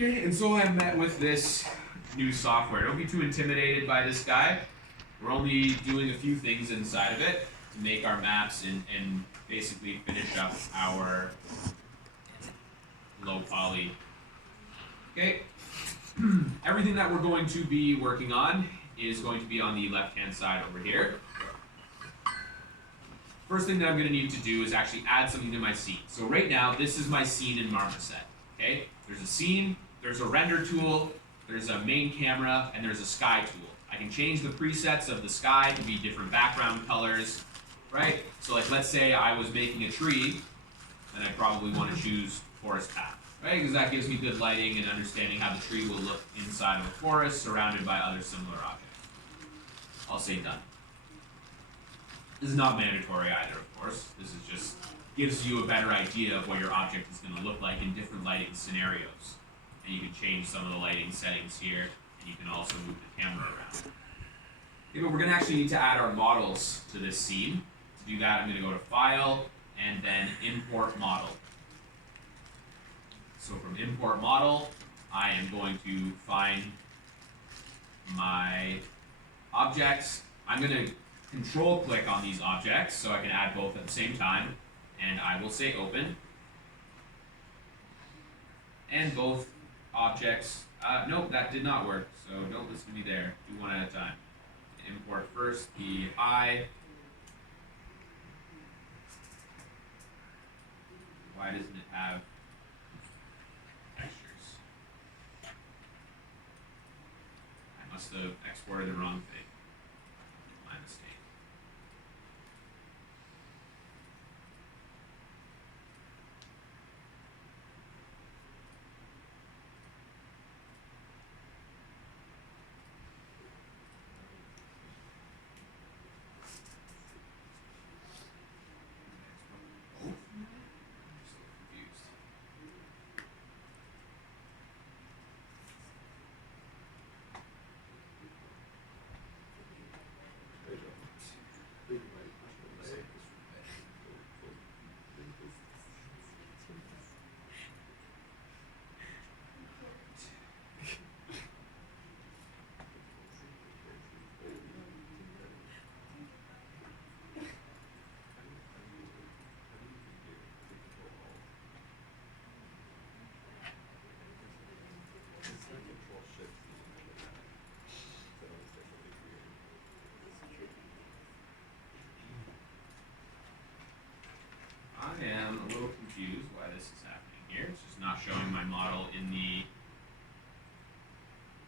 Okay, and so I met with this new software. Don't be too intimidated by this guy. We're only doing a few things inside of it to make our maps and basically finish up our low poly. Okay, everything that we're going to be working on is going to be on the left-hand side over here. First thing that I'm going to need to do is actually add something to my scene. So right now, this is my scene in Marmoset. Okay, there's a scene, there's a render tool, there's a main camera, and there's a sky tool. I can change the presets of the sky to be different background colors, right? So like, let's say I was making a tree, then I probably want to choose forest path, right? Because that gives me good lighting and understanding how the tree will look inside of a forest surrounded by other similar objects. I'll say done. This is not mandatory either, of course. This is just gives you a better idea of what your object is going to look like in different lighting scenarios. And you can change some of the lighting settings here, and you can also move the camera around. Okay, but we're going to actually need to add our models to this scene. To do that, I'm going to go to File, and then Import Model. So from Import Model, I am going to find my objects. I'm going to control click on these objects so I can add both at the same time, and I will say open. And both objects, nope, that did not work, so don't listen to me there. Do one at a time. Import first the eye. Why doesn't it have textures? I must have exported the wrong thing. My mistake. I am a little confused why this is happening here. It's just not showing my model in the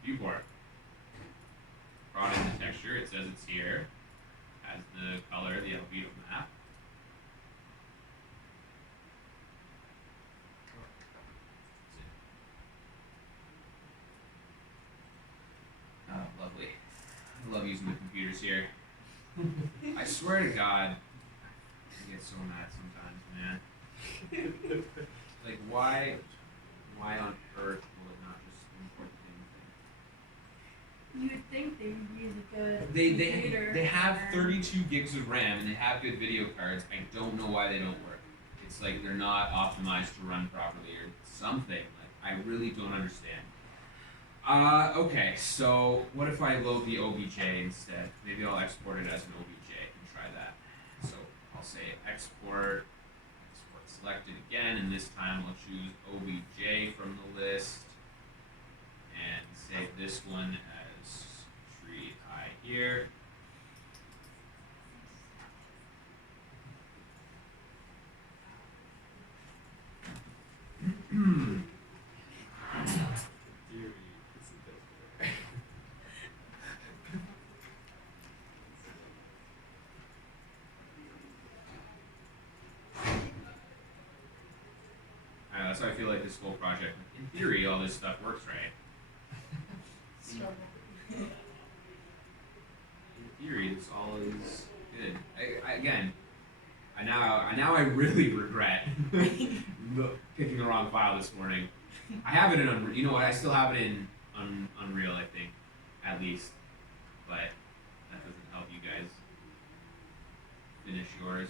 viewport. Brought in the texture, it says it's here. Has the color, the albedo map. Oh, lovely. I love using the computers here. I swear to God, I get so mad sometimes, man. Like, why on earth will it not just import the You would think they would use a good computer? They have 32 gigs of RAM and they have good video cards. I don't know why they don't work. It's like they're not optimized to run properly or something. Like, I really don't understand. Okay, so what if I load the OBJ instead? Maybe I'll export it as an OBJ and try that. So I'll say export selected again, and this time I'll choose OBJ from the list and save this one as tree eye here. That's how I feel like this whole project. In theory, all this stuff works right. In theory, this all is good. Now I really regret picking the wrong file this morning. I have it in Unreal. You know what? I still have it in Unreal, I think, at least. But that doesn't help you guys finish yours.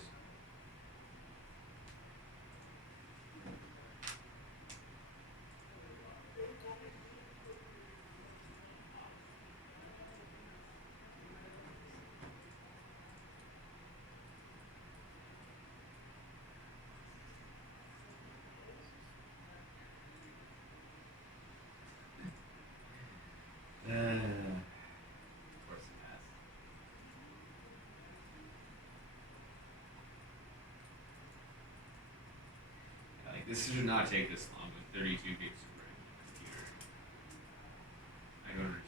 This should not take this long with 32 gigs of RAM on the computer. I don't understand.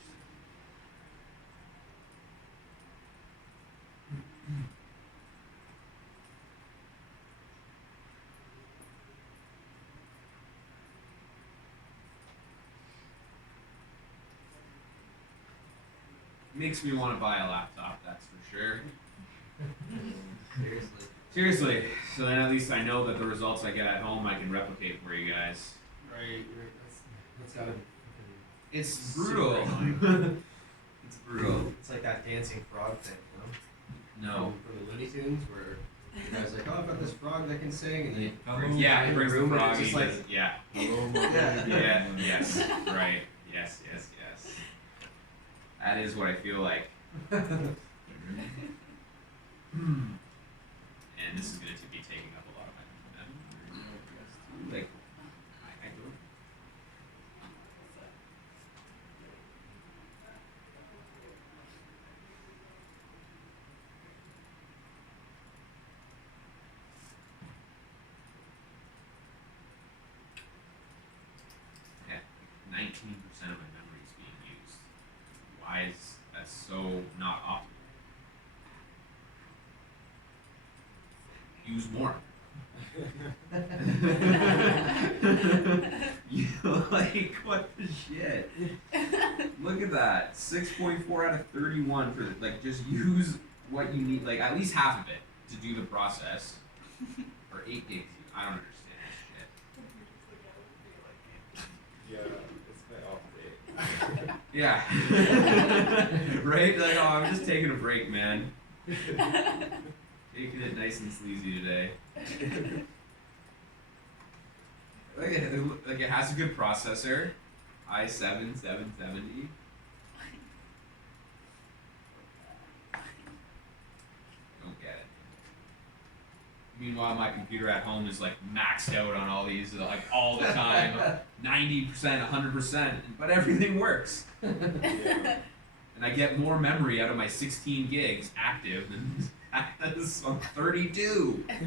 Makes me want to buy a laptop, that's for sure. Seriously. Seriously, so then at least I know that the results I get at home I can replicate for you guys. Right. That's gotta be. It's Super brutal. annoying. It's brutal. It's like that dancing frog thing, you know? No. From the Looney Tunes, where the guy's like, "Oh, I've got this frog that can sing," and then Yeah, it brings the room, and frog. it's just He like, does- yeah. yeah. Yeah. Yes. Right. Yes. Yes. Yes. That is what I feel like. And this is going to be taking up a lot of my memory. Like, I don't. Yeah, 19% of my memory is being used. Why is that so not optimal? Use more. You like what the shit? Look at that. 6.4 out of 31 for like just use what you need, like at least half of it to do the process. Or 8 gigs. I don't understand this shit. Yeah, it's my off day. Yeah. Right? Like, oh, I'm just taking a break, man. Taking it nice and sleazy today. Like it has a good processor, i7 770. Don't get it. Meanwhile, my computer at home is like maxed out on all these, like all the time, 90%, 100%, but everything works. Yeah. And I get more memory out of my 16 gigs active than this on 32. Where's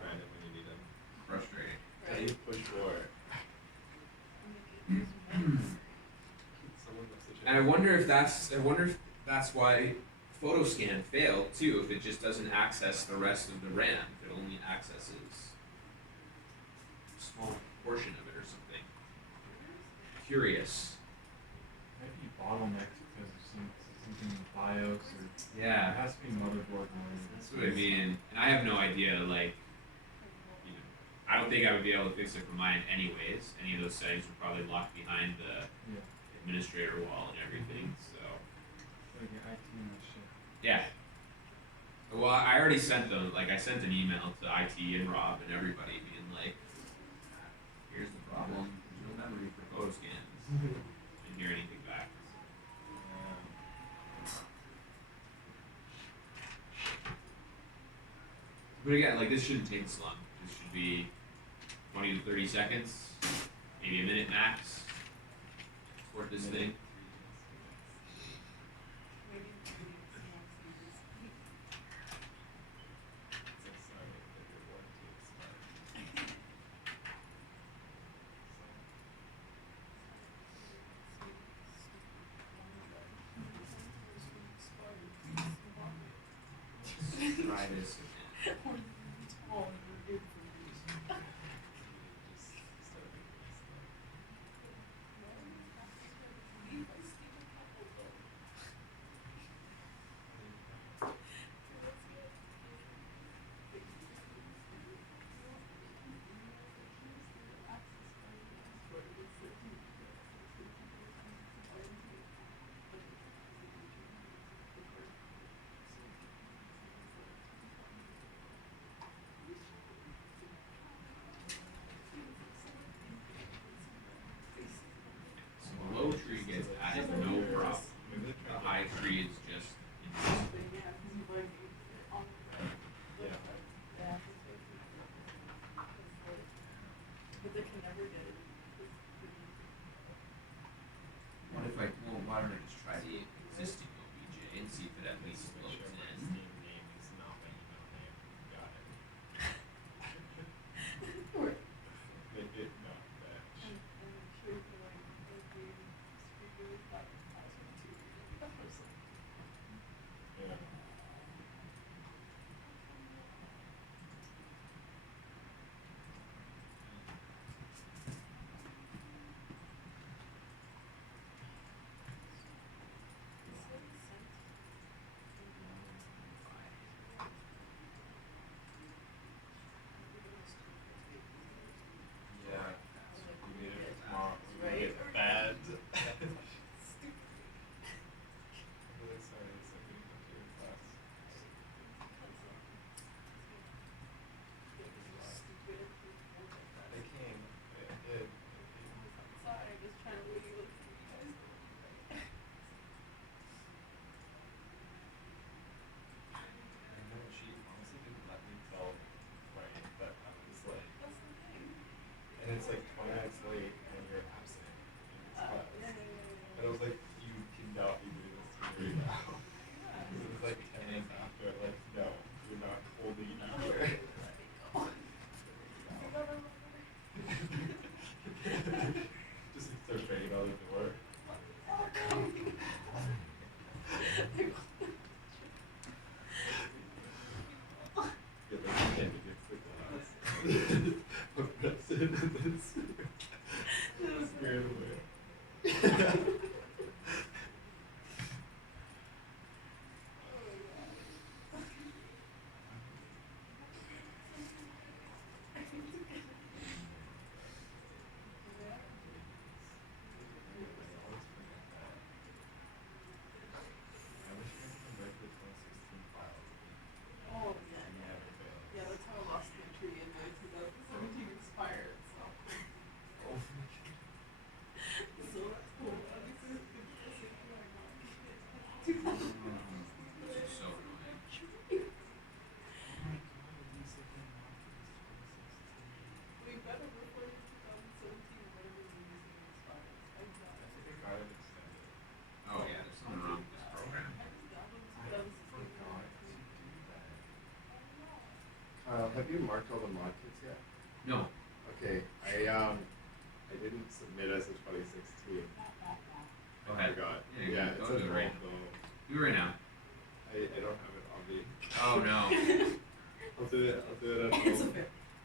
Brandon when you need him? Frustrating. How do you push forward? Someone must have And I wonder if that's why PhotoScan failed too. If it just doesn't access the rest of the RAM, if it only accesses a small portion of it or something. Curious. Maybe bottlenecks because of something in the BIOS or it Yeah, has to be motherboard related. that's what I mean. And I have no idea, like, you know, I don't think I would be able to fix it for mine anyways. Any of those settings were probably locked behind the Yeah. administrator wall and everything, so. Like your IT and that shit. Yeah. Well, I already sent them, like, I sent an email to IT and Rob and everybody being like, here's the problem, there's no memory for photo scans. Didn't hear anything back. But again, like, this shouldn't take this long. This should be 20 to 30 seconds, maybe a minute max. Export this thing. Try this again. press it and then scared away. Oh, yeah. Yeah, that's how I lost entry in my 2017 expired, so. So that's cool. At least it's good to see who I got. This is so annoying. We better before your 2017 whatever you're using expires. I got it. I think I got it extended. Oh yeah, there's something wrong with this program. I just got it 2016. Have you marked all the mod kits yet? No. Okay, I didn't submit as a 2016. Go I ahead. forgot. Yeah, it's go a do it right though. Do it right now. I don't have it on me. Oh no. I'll do it at It's home.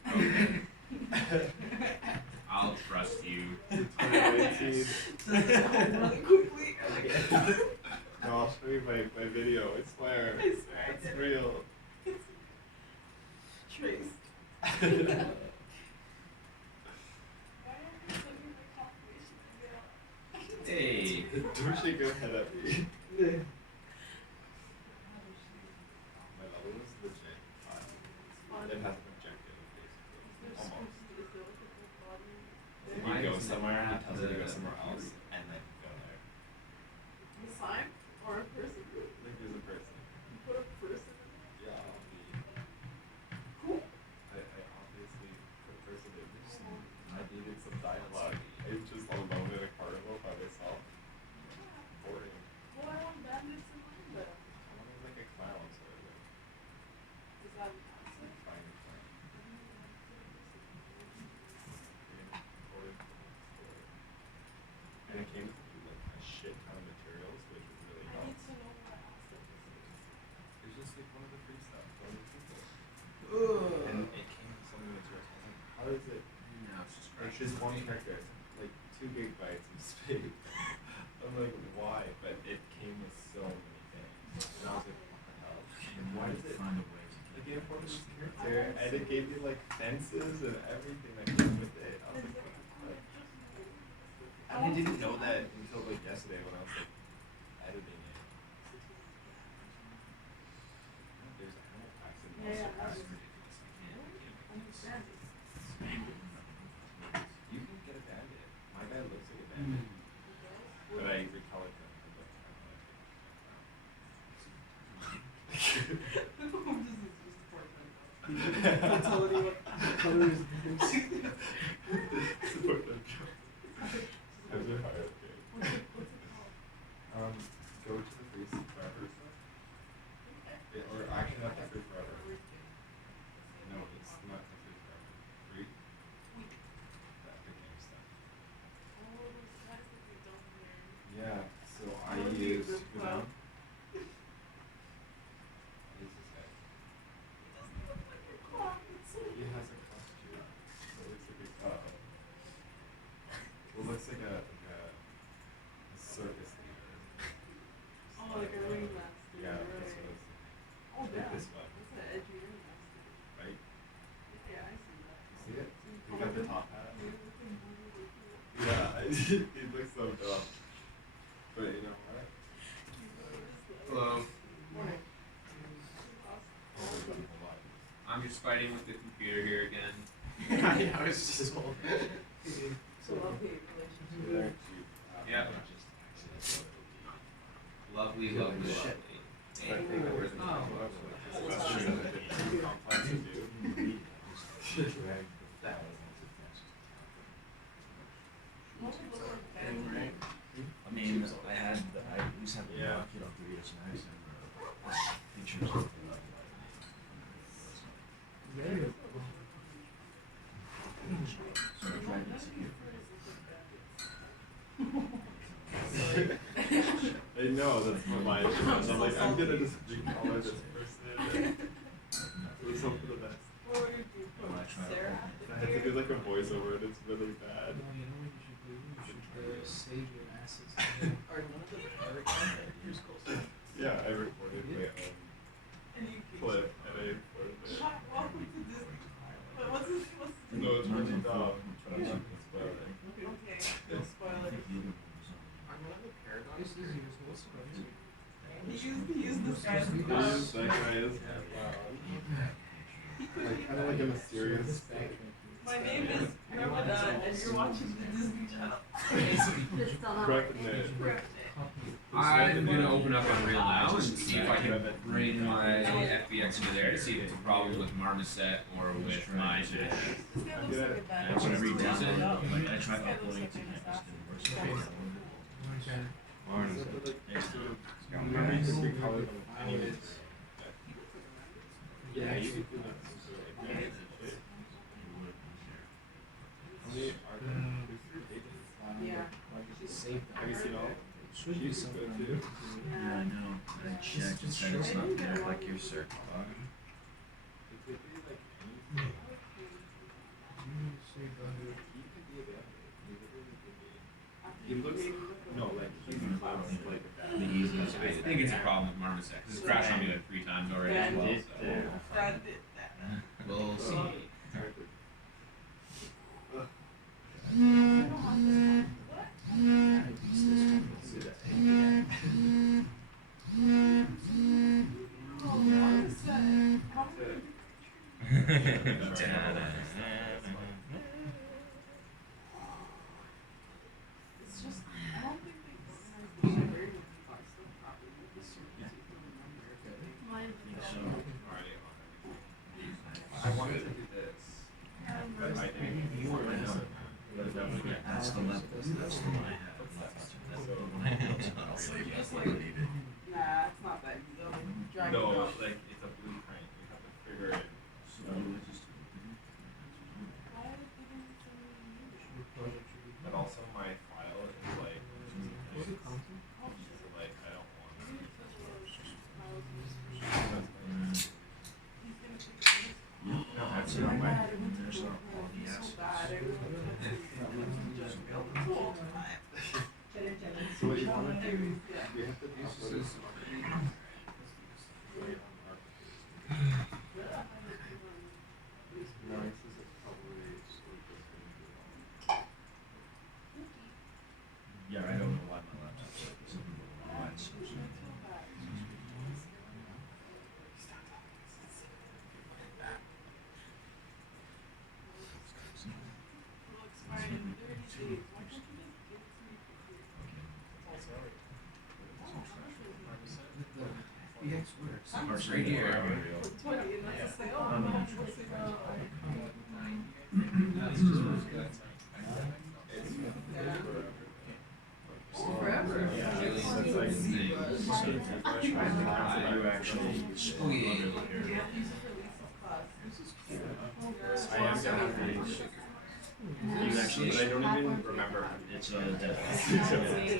okay. I'll trust you. 2019. Really quickly. No, I'll show you my video. I swear. I swear. It's real. Trace. Why don't you send me my confirmation email? Hey. Don't shake your head at me. My level is legit. It has an objective, basically. Almost. If you Why go doesn't it somewhere, have it tells you to go the- somewhere else, and then go there. A sign or a person? Like there's a person. You put a person in it? Yeah, I'll be. Cool. I obviously put a person in this. I needed some dialogue. I'm just alone in a carnival by myself. Boring. Well, I want bandits in mind then. I wanted like a clown, so I like Is that an answer? find a clown. And it came with like a shit ton of materials, which was really I need helpful. to know what asset this is. It was just like one of the free stuff, one of the people. And it came with so many materials. I was like, how is it? Now it's just Like crashing this one me. character, like 2 gigabytes of space. I'm like, why? But it came with so many things. And I was like, what the hell? Why does it? Find a way to Like get it informed this character, and it gave me like fences and everything that came with it. I was like, what the fuck? And I didn't know that until like yesterday when I was like editing it. There's animal packs in Yeah, yeah, That's that's ridiculous. I can't understand. You can get a bandit. My guy looks like a bandit. But I recolored him. I was like, I don't know. This is just Fortnite though. I'll tell you what colors this. Support them. Those are hard, okay. What's it called? Go to the free forever. Yeah, or actually not the free forever. No, it's not the free forever. Free? The Epic Games stuff. Oh, those guys that we don't learn. Yeah, so I Oh, you used rip go clown. down. What is this guy? It doesn't look like a clown. It's so He has a costume. So it looks like a well, it looks like a circus leader. Oh, like a ring master. Yeah, right. that's what I was Oh, like damn. this one. That's an edgy ring master. right? Yeah, I see that. See it? So you He got the colored top hat. it? Yeah, looking really cool. Yeah, he looks so dumb. But you know what? Hello. Morning. Hold on. I'm just fighting with the computer here again. I was just holding it. So love-hate relationship. Yeah. Lovely, lovely, Shit. lovely. I think that was complex to do. Right? I mean, I had, I used to have the Yeah. you know, 3DS and I used to have features of the so I tried to see I know, that's what my issue was. I'm like, I'm gonna just recolor this person and let's hope for the best. What would you do? Put Sarah at the I had to like a voiceover and it's really bad. No, you know what you should do? You should save your assets. Or none of the parrot yours goes. Yeah, I recorded my own And you can clip and I recorded it. Hi, welcome to Disney. But what's his No, it's really dumb, but I'm not gonna spoil it. Okay, no spoilers. Are none of the paradoxes yours? What's the point? He used this guy's That guy is like kind of like in a serious state. My name is Ramadan and you're watching the Disney Channel. It's still not Correct working. it. Correct. I'm gonna open up Unreal now and see if I can bring my FBX into there to see if it's a problem with Marmoset or with my This guy looks Yeah. like a bad And whenever you does it, like, I tried This guy looks uploading like to an him, it assassin. just didn't work. Okay. Yeah, you could do that. Yeah. Save that. Have you seen all? Should be something. Good too. Yeah, I know. I checked and said it's not there like your search bar. It could be like anything. He looks no like he's like The easiest I way to think it's a problem with Marmoset because it's crashed on me like 3 times already as well. So. Dad did that. We'll see. Oh, Marmoset. How did It's just, I don't think they organize the shit very good stuff properly. It's so easy to remember. Mine. I wanted to do this. But I didn't. That's the level. That's the one I have left. That's the one I have. So I'll Just save like, it. Need it. nah, it's not that easy. Like, drag it No, out. like it's a blueprint. You have to figure it. So I just. Why are they giving so many names? And also my file is like. So like I don't want. No, that's it. I'm like, there's not all the So apps. bad. So what you want to do? Yeah. We have to upload it. No, this is probably Yeah, I don't know why my laptop's like this. I don't know why it's so slow. Will expire in 30 days. Why can't you just give it to me for free? BX works. It's right here. For 20, and that's a sale. I'm not We'll see how That's just what it's got. Oh, forever. Yeah. That's like You actually scroll under the hair. Yeah, use it for Lisa's class. I am definitely. You actually. But I don't even remember. It's It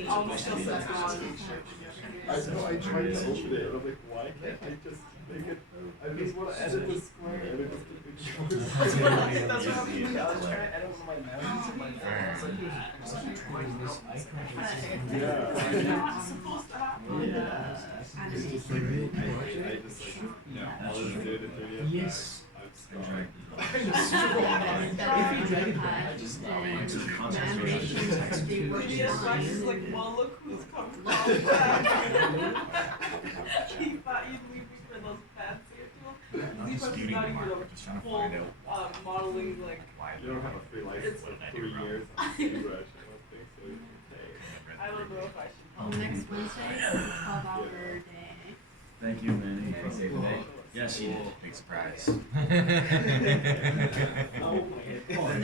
all supposed to still be says like on. I know I tried to open it and I'm like, why can't I just make it? I just want to edit the square and it just That's what I'm thinking. I was trying to edit one of my mouse. Yeah. It's supposed to happen. Yeah. It's just like, I just like, no, I'll just do it in 30 Yes. I'm I stuck. dragged If you drag it back, I just went to the concentration text. Lydia's wife is like, well, look who's come from. He thought you'd leave me for those fancier tools. Not Levi's disputing not the even market, a just trying to full find out modeling like. You don't have a free license for like 3 years on ZBrush, I don't think, so you can pay. I don't know if I should. Next Wednesday, it's a 12-hour day. Thank you, Manny. Yes, he did. Big surprise. The next one.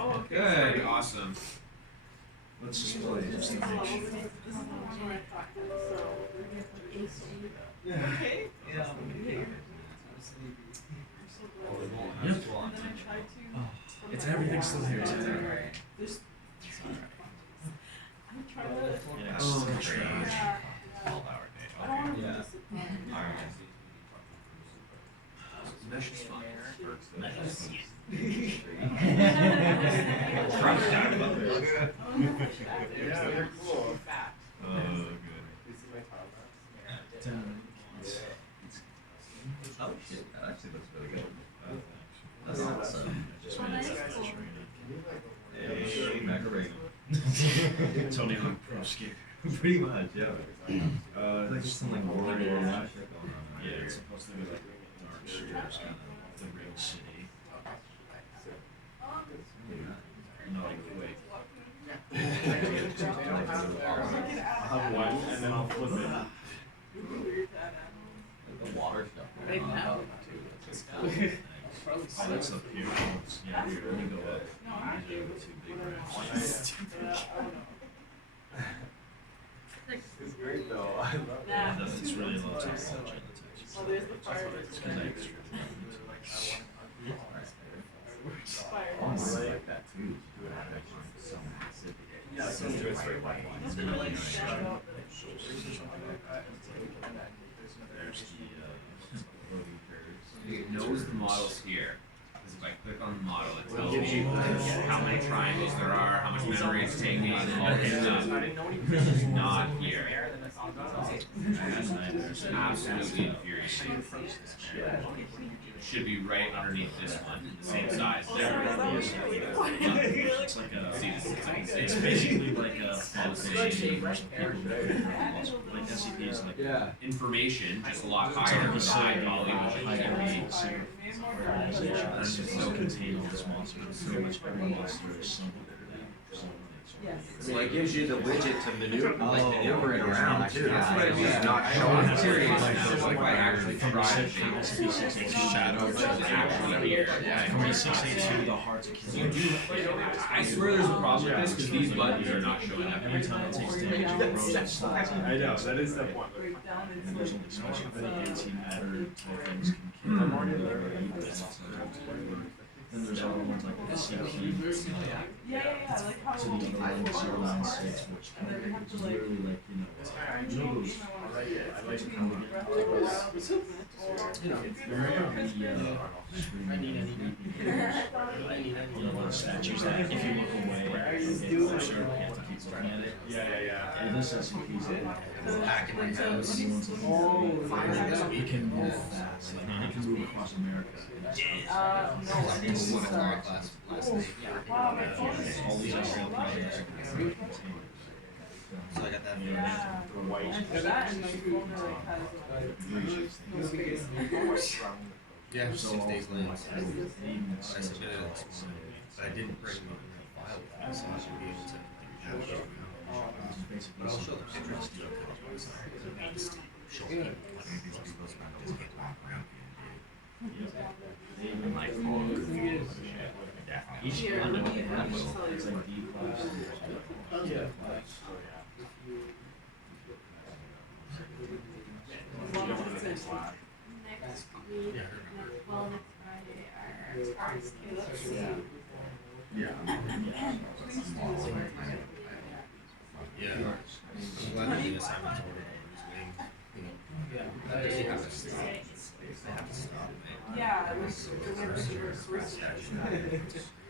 Oh, okay. Good, Sorry. awesome. Let's just play. This is how much I thought, so. Okay. Yeah. Yep. And then I tried to. It's everything's still here. It's There's. everything. I'm trying to. Yeah, Oh, it's crazy. Yeah. 12-hour day. I don't want to Yeah. disappoint. Alright. Mesh is fine. Mesh is Yeah, they're cool. Oh, good. You see my tile maps? 10 minutes. Oh shit, that actually looks really good. That's Yeah. awesome. Just Well, made that it is fast cool. Hey, macarena. Tony Hawk Pro Skater. Pretty much, yeah. It's like just some like World War I shit going on. Yeah, it's supposed to be like dark shores, kind of the real city. Not like Kuwait. I'll have one and then I'll flip it. The water stuff. Right now. Oh, that's up here. Yeah, here, let me go up. These are the two big rams. It's great though. I love it. Yeah. It's really low technology in the text. Oh, there's the fire. It's kind of extra. Fire. I like that too. So massive. Yeah, so do it straight line. It's been really stand out. There's the loading curves. It knows the models here. Because if I click on the model, it tells me how many triangles there are, how much memory it's taking, all this stuff. It's not here. It's absolutely infuriating. It should be right underneath this one, the same size. There. It's like a. See this? It's basically like a foundation. Like SCP is like Information just a lot higher than the high poly, which is gonna be. organization. It's just so contain all this monster. Pretty much every monster is something that Well, it gives you the widget to maneuver it around too. That's what it's Yeah. not showing. I'm serious. So if I actually try to change SCP-682 shadow, which is actually here. From the 682, the heart's a You do. I swear there's a problem with this because these buttons are not showing up Every time it takes damage, it grows and slides. I know, that is step one. Breakdown, And it's there's like. only so much of the anti-matter type things can kill. I'm already there. Then there's other ones like the SCP. Yeah, like how. To the other one, 096, which is literally like, you know those. I like You know, those statues that if you look away, you get closer, you have to keep looking at it. Yeah. And this SCP's Back in my house. it can move fast. It can move across America. No, I think it's, One of our class last night. wow, my phone is. All these SCPs are contained. So I got that. Yeah. And that and my phone like has no space. Yeah, 6 days late. I I submitted it this morning, but I didn't bring my file with me, so I should be able to have it. But I'll show the pictures to you. Show people what these people spend all this time around. They even like all the confused. Each Here, one let of me them tell you. is like D class. As long as it's in. Next week, well, next Friday, our arts Okay, let's see. Yeah. I'm glad the assignment's ordered. That doesn't have to stop. They have to stop, man. Yeah, it was first.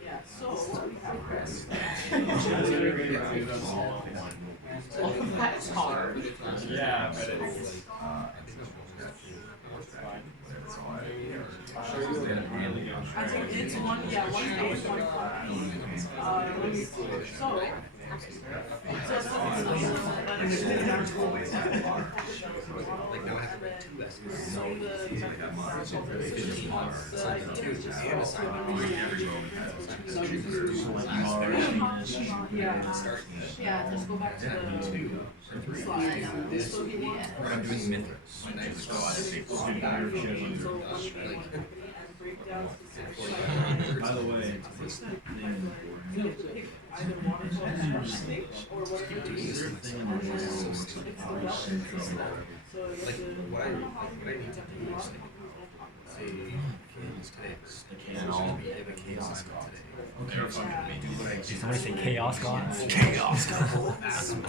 Yeah, so what we have first. Well, that's hard. Yeah, but it's. I'll show you the I think it's one, yeah, 1 day, 1 class. Let me see. So Like now I have to write 2 essays. So the So I got mine. So 15 hours. the idea is just And assignment. yeah, just go back to the slide. So he wants. I'm doing Mythos. And I just go out and say, So and break down specific. By the way, what's that thing? You have to pick either waterfall or snake, or whatever it is. Is there a thing in the world where it's like how central? So it's like the. what I need to do is like say Kansas today. The And I'll be in a Kansas today. Okay. Do what I do. Did somebody say chaos gods? Chaos God. That's on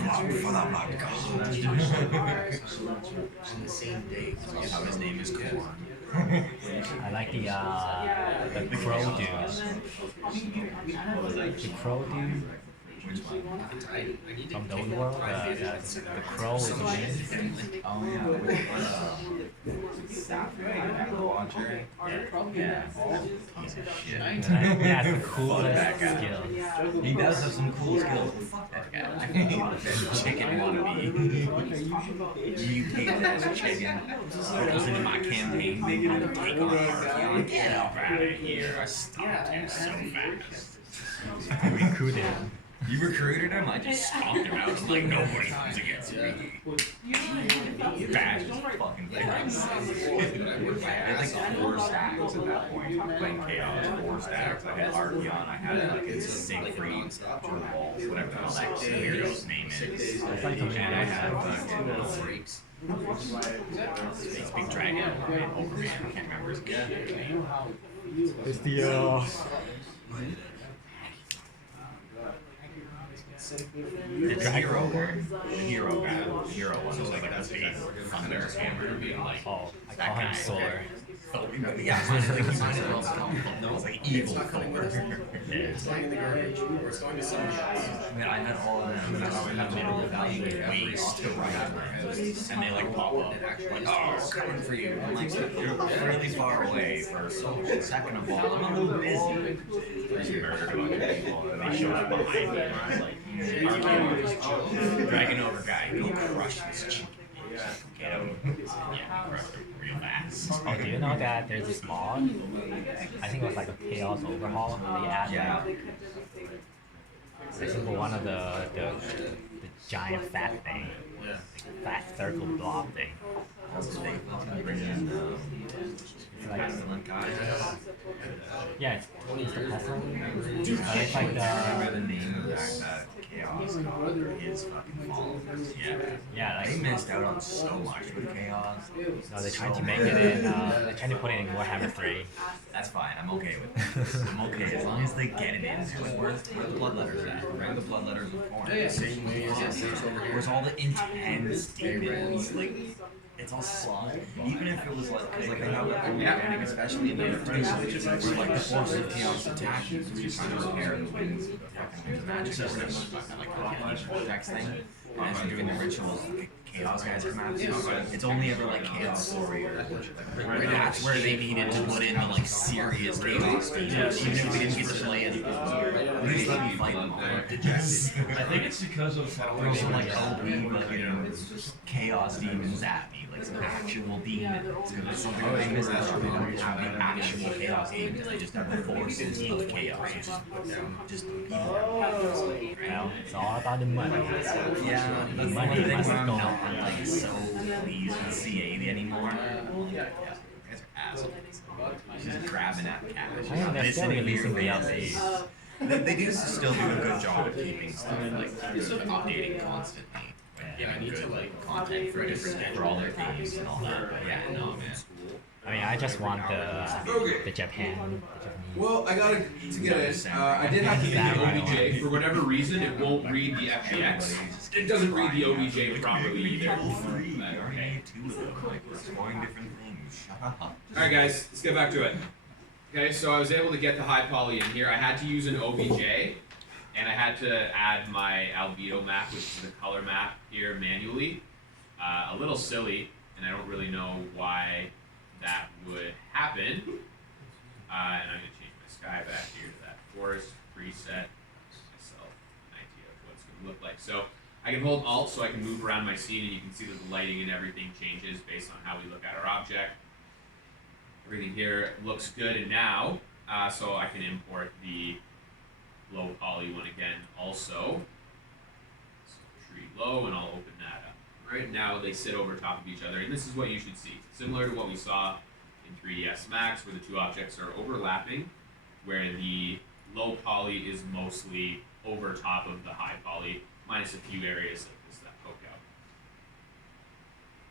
the same day. How his name is Korn. I like the crow dude. The crow dude. Which one? I need to From the take old that world, prize. the crow with the wings. Oh yeah, with launcher. Yeah. Piece of shit. He has the coolest skills. He does have some cool skills, but fuck that guy. Chicken wannabe. Mutated as a chicken. Goes into my campaign, maybe to take on Archeon. Get up out of here. I stomped him so fast. I recruited him. You recruited him? I just stomped him out. I'm like, nobody comes against me. Bad fucking thing. I had like 4 stacks at that point. Playing Chaos, 4 stacks. I had Archeon, I had like a Siegfried, Balls, whatever the hell that weirdo's name is. And I had fucking little freaks. This big dragon overman, I can't remember his name. It's the The hero guy. The hero guy. The hero one was like a big thunder hammer being like, I call him Solar. yeah, it's like he might as well come from those like evil Thor. It's going in the garbage, or it's going to somebody else. I mean, I had all of them. I had middle evaluate ways to ride my house, and they like pop up, like, oh, coming for you. I'm like, you're really far away, first of all. Second of all, I'm a little busy. There's murdered a bunch of people, and they showed up behind me, and I was like, Archeon just chill. Dragon over guy, go crush this chicken. Get him. Yeah, crushed him real fast. Oh, do you know that there's this mod? I think it was like a Chaos Overhaul. They added, Yeah. I think one of the giant fat thing, Yeah. fat circle blob thing. They bring in Like, excellent guys. yeah, it's the pestle. It's like Remember the name of that Chaos god or his fucking followers? Yeah, like they missed out on so much with Chaos. no, they're trying to make it in. They're trying to put it in Warhammer 3. That's fine. I'm okay with that. I'm okay as long as they get it in. Where's the bloodletters at? Where are the bloodletters of porn? Same way as it says over here. Where's all the intense demons? Like, it's all slog. Even if it was like, because like they have that mechanic, especially in the places where like the force of chaos attack you, so you're trying to repair the wings, the fucking wings of magic system, like the vortex thing. And as you're doing the rituals, like, chaos guys come out. It's only ever like chaos warrior. That's where they needed to put in the like serious chaos demons. Even if we didn't get to play it, at least let me fight them all. I think it's because of how Throw some like OP fucking chaos demons at me, like some actual demons. It's something that they missed out on. They don't have the actual chaos demons. They just have the forces of chaos. You just put down just evil. Well, it's all about the money. Yeah, that's the one Money thing must where I'm go. not like so pleased with CA anymore. Yeah, you guys are assholes. Just grabbing at cash. I mean, they're still releasing DLCs. They do still do a good job of keeping stuff like updating constantly. Yeah, I need to like content for different for all their themes and all that. But yeah, no man. I mean, I just want the Japan. Well, I gotta to get it. I did have to get the OBJ. For whatever reason, it won't read the FBX. It doesn't read the OBJ properly either. Okay, 2 of them, like we're exploring different things. Shut up. Alright guys, let's get back to it. Okay, so I was able to get the high poly in here. I had to use an OBJ, and I had to add my albedo map, which is the color map here manually. A little silly, and I don't really know why that would happen. And I'm going to change my sky back here to that forest preset. Myself an idea of what it's going to look like. So I can hold Alt so I can move around my scene, and you can see that the lighting and everything changes based on how we look at our object. Everything here looks good, and now, so I can import the low poly one again also. So tree low, and I'll open that up. Right now they sit over top of each other, and this is what you should see. Similar to what we saw in 3ds Max, where the 2 objects are overlapping, where the low poly is mostly over top of the high poly, minus a few areas that poke out.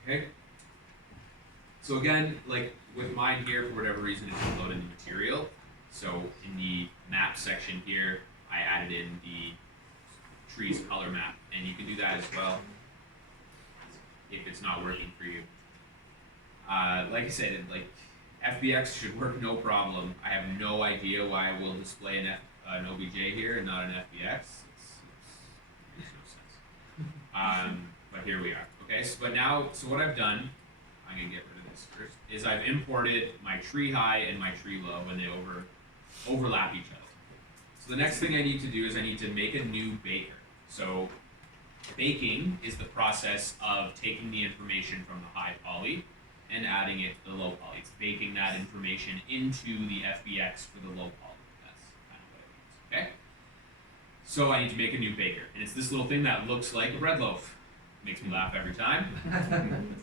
Okay? So again, like with mine here, for whatever reason, it didn't load in the material. So in the map section here, I added in the trees color map, and you can do that as well if it's not working for you. Like I said, like FBX should work no problem. I have no idea why I will display an OBJ here and not an FBX. It's But here we are. Okay, so but now, so what I've done, I'm gonna get rid of this first, is I've imported my tree high and my tree low when they overlap each other. So the next thing I need to do is I need to make a new baker. So baking is the process of taking the information from the high poly and adding it to the low poly. It's baking that information into the FBX for the low poly. That's kind of what it means. Okay. So I need to make a new baker, and it's this little thing that looks like a bread loaf. Makes me laugh every time.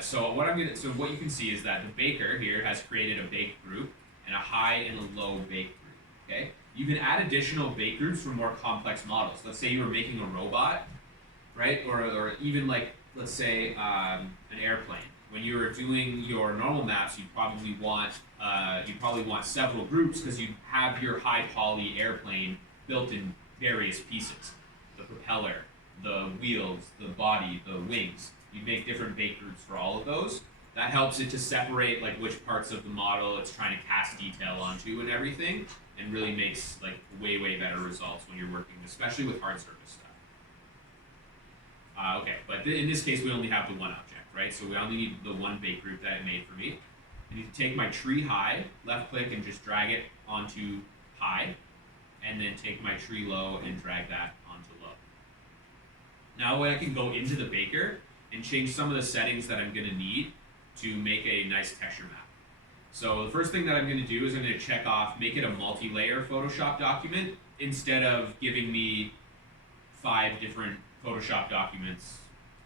So what you can see is that the baker here has created a bake group and a high and a low bake group. Okay, you can add additional bake groups for more complex models. Let's say you were making a robot, right? Or even like let's say an airplane. When you were doing your normal maps, you probably want several groups because you have your high poly airplane built in various pieces. The propeller, the wheels, the body, the wings. You make different bake groups for all of those. That helps it to separate like which parts of the model it's trying to cast detail onto and everything, and really makes like way better results when you're working, especially with hard surface stuff. Okay, but in this case we only have the one object, right? So we only need the one bake group that it made for me. I need to take my tree high, left click and just drag it onto high, and then take my tree low and drag that onto low. Now I can go into the baker and change some of the settings that I'm going to need to make a nice texture map. So the first thing that I'm going to do is I'm going to check off, make it a multi-layer Photoshop document instead of giving me 5 different Photoshop documents,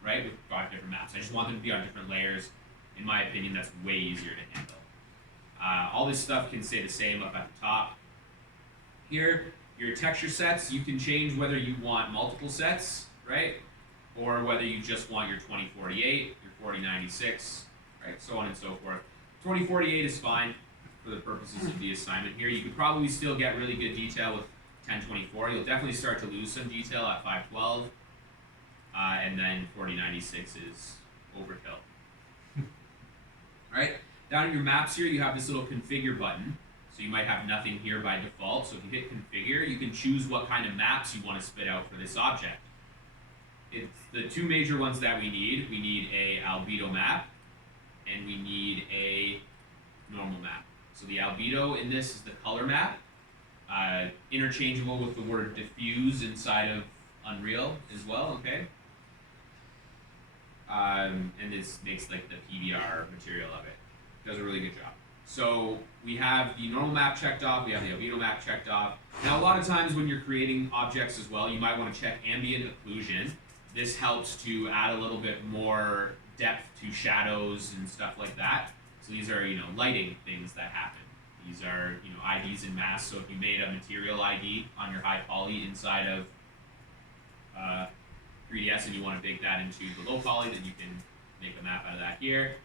right, with 5 different maps. I just want them to be on different layers. In my opinion, that's way easier to handle. All this stuff can stay the same up at the top. Here, your texture sets, you can change whether you want multiple sets, right? Or whether you just want your 2048, your 4096, right? So on and so forth. 2048 is fine for the purposes of the assignment here. You could probably still get really good detail with 1024. You'll definitely start to lose some detail at 512. And then 4096 is overkill. Alright, down in your maps here, you have this little configure button. So you might have nothing here by default. So if you hit configure, you can choose what kind of maps you want to spit out for this object. It's the 2 major ones that we need. We need a albedo map, and we need a normal map. So the albedo in this is the color map, interchangeable with the word diffuse inside of Unreal as well, okay? And this makes like the PBR material of it. Does a really good job. So we have the normal map checked off, we have the albedo map checked off. Now a lot of times when you're creating objects as well, you might want to check ambient occlusion. This helps to add a little bit more depth to shadows and stuff like that. So these are, lighting things that happen. These are, IDs and masks. So if you made a material ID on your high poly inside of 3ds and you want to bake that into the low poly, then you can make a map out of that here.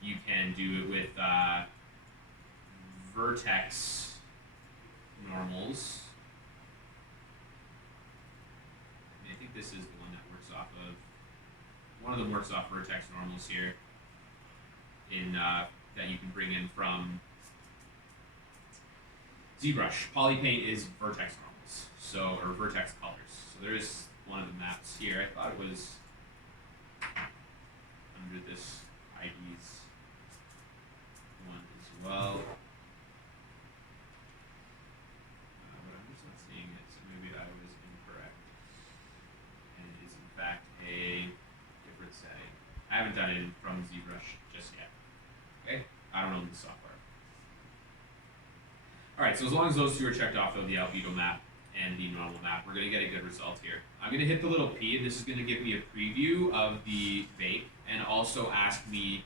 You can do it with vertex normals. I think this is the one that works off of, one of them works off vertex normals here in that you can bring in from ZBrush. Polypaint is vertex normals, so, or vertex colors. So there is one of the maps here. I thought it was under this IDs one as well. But I'm just not seeing it, so maybe I was incorrect. And it is in fact a different setting. I haven't done it from ZBrush just yet. Okay? I don't know the software. Alright, so as long as those 2 are checked off of the albedo map and the normal map, we're going to get a good result here. I'm going to hit the little P, and this is going to give me a preview of the bake, and also ask me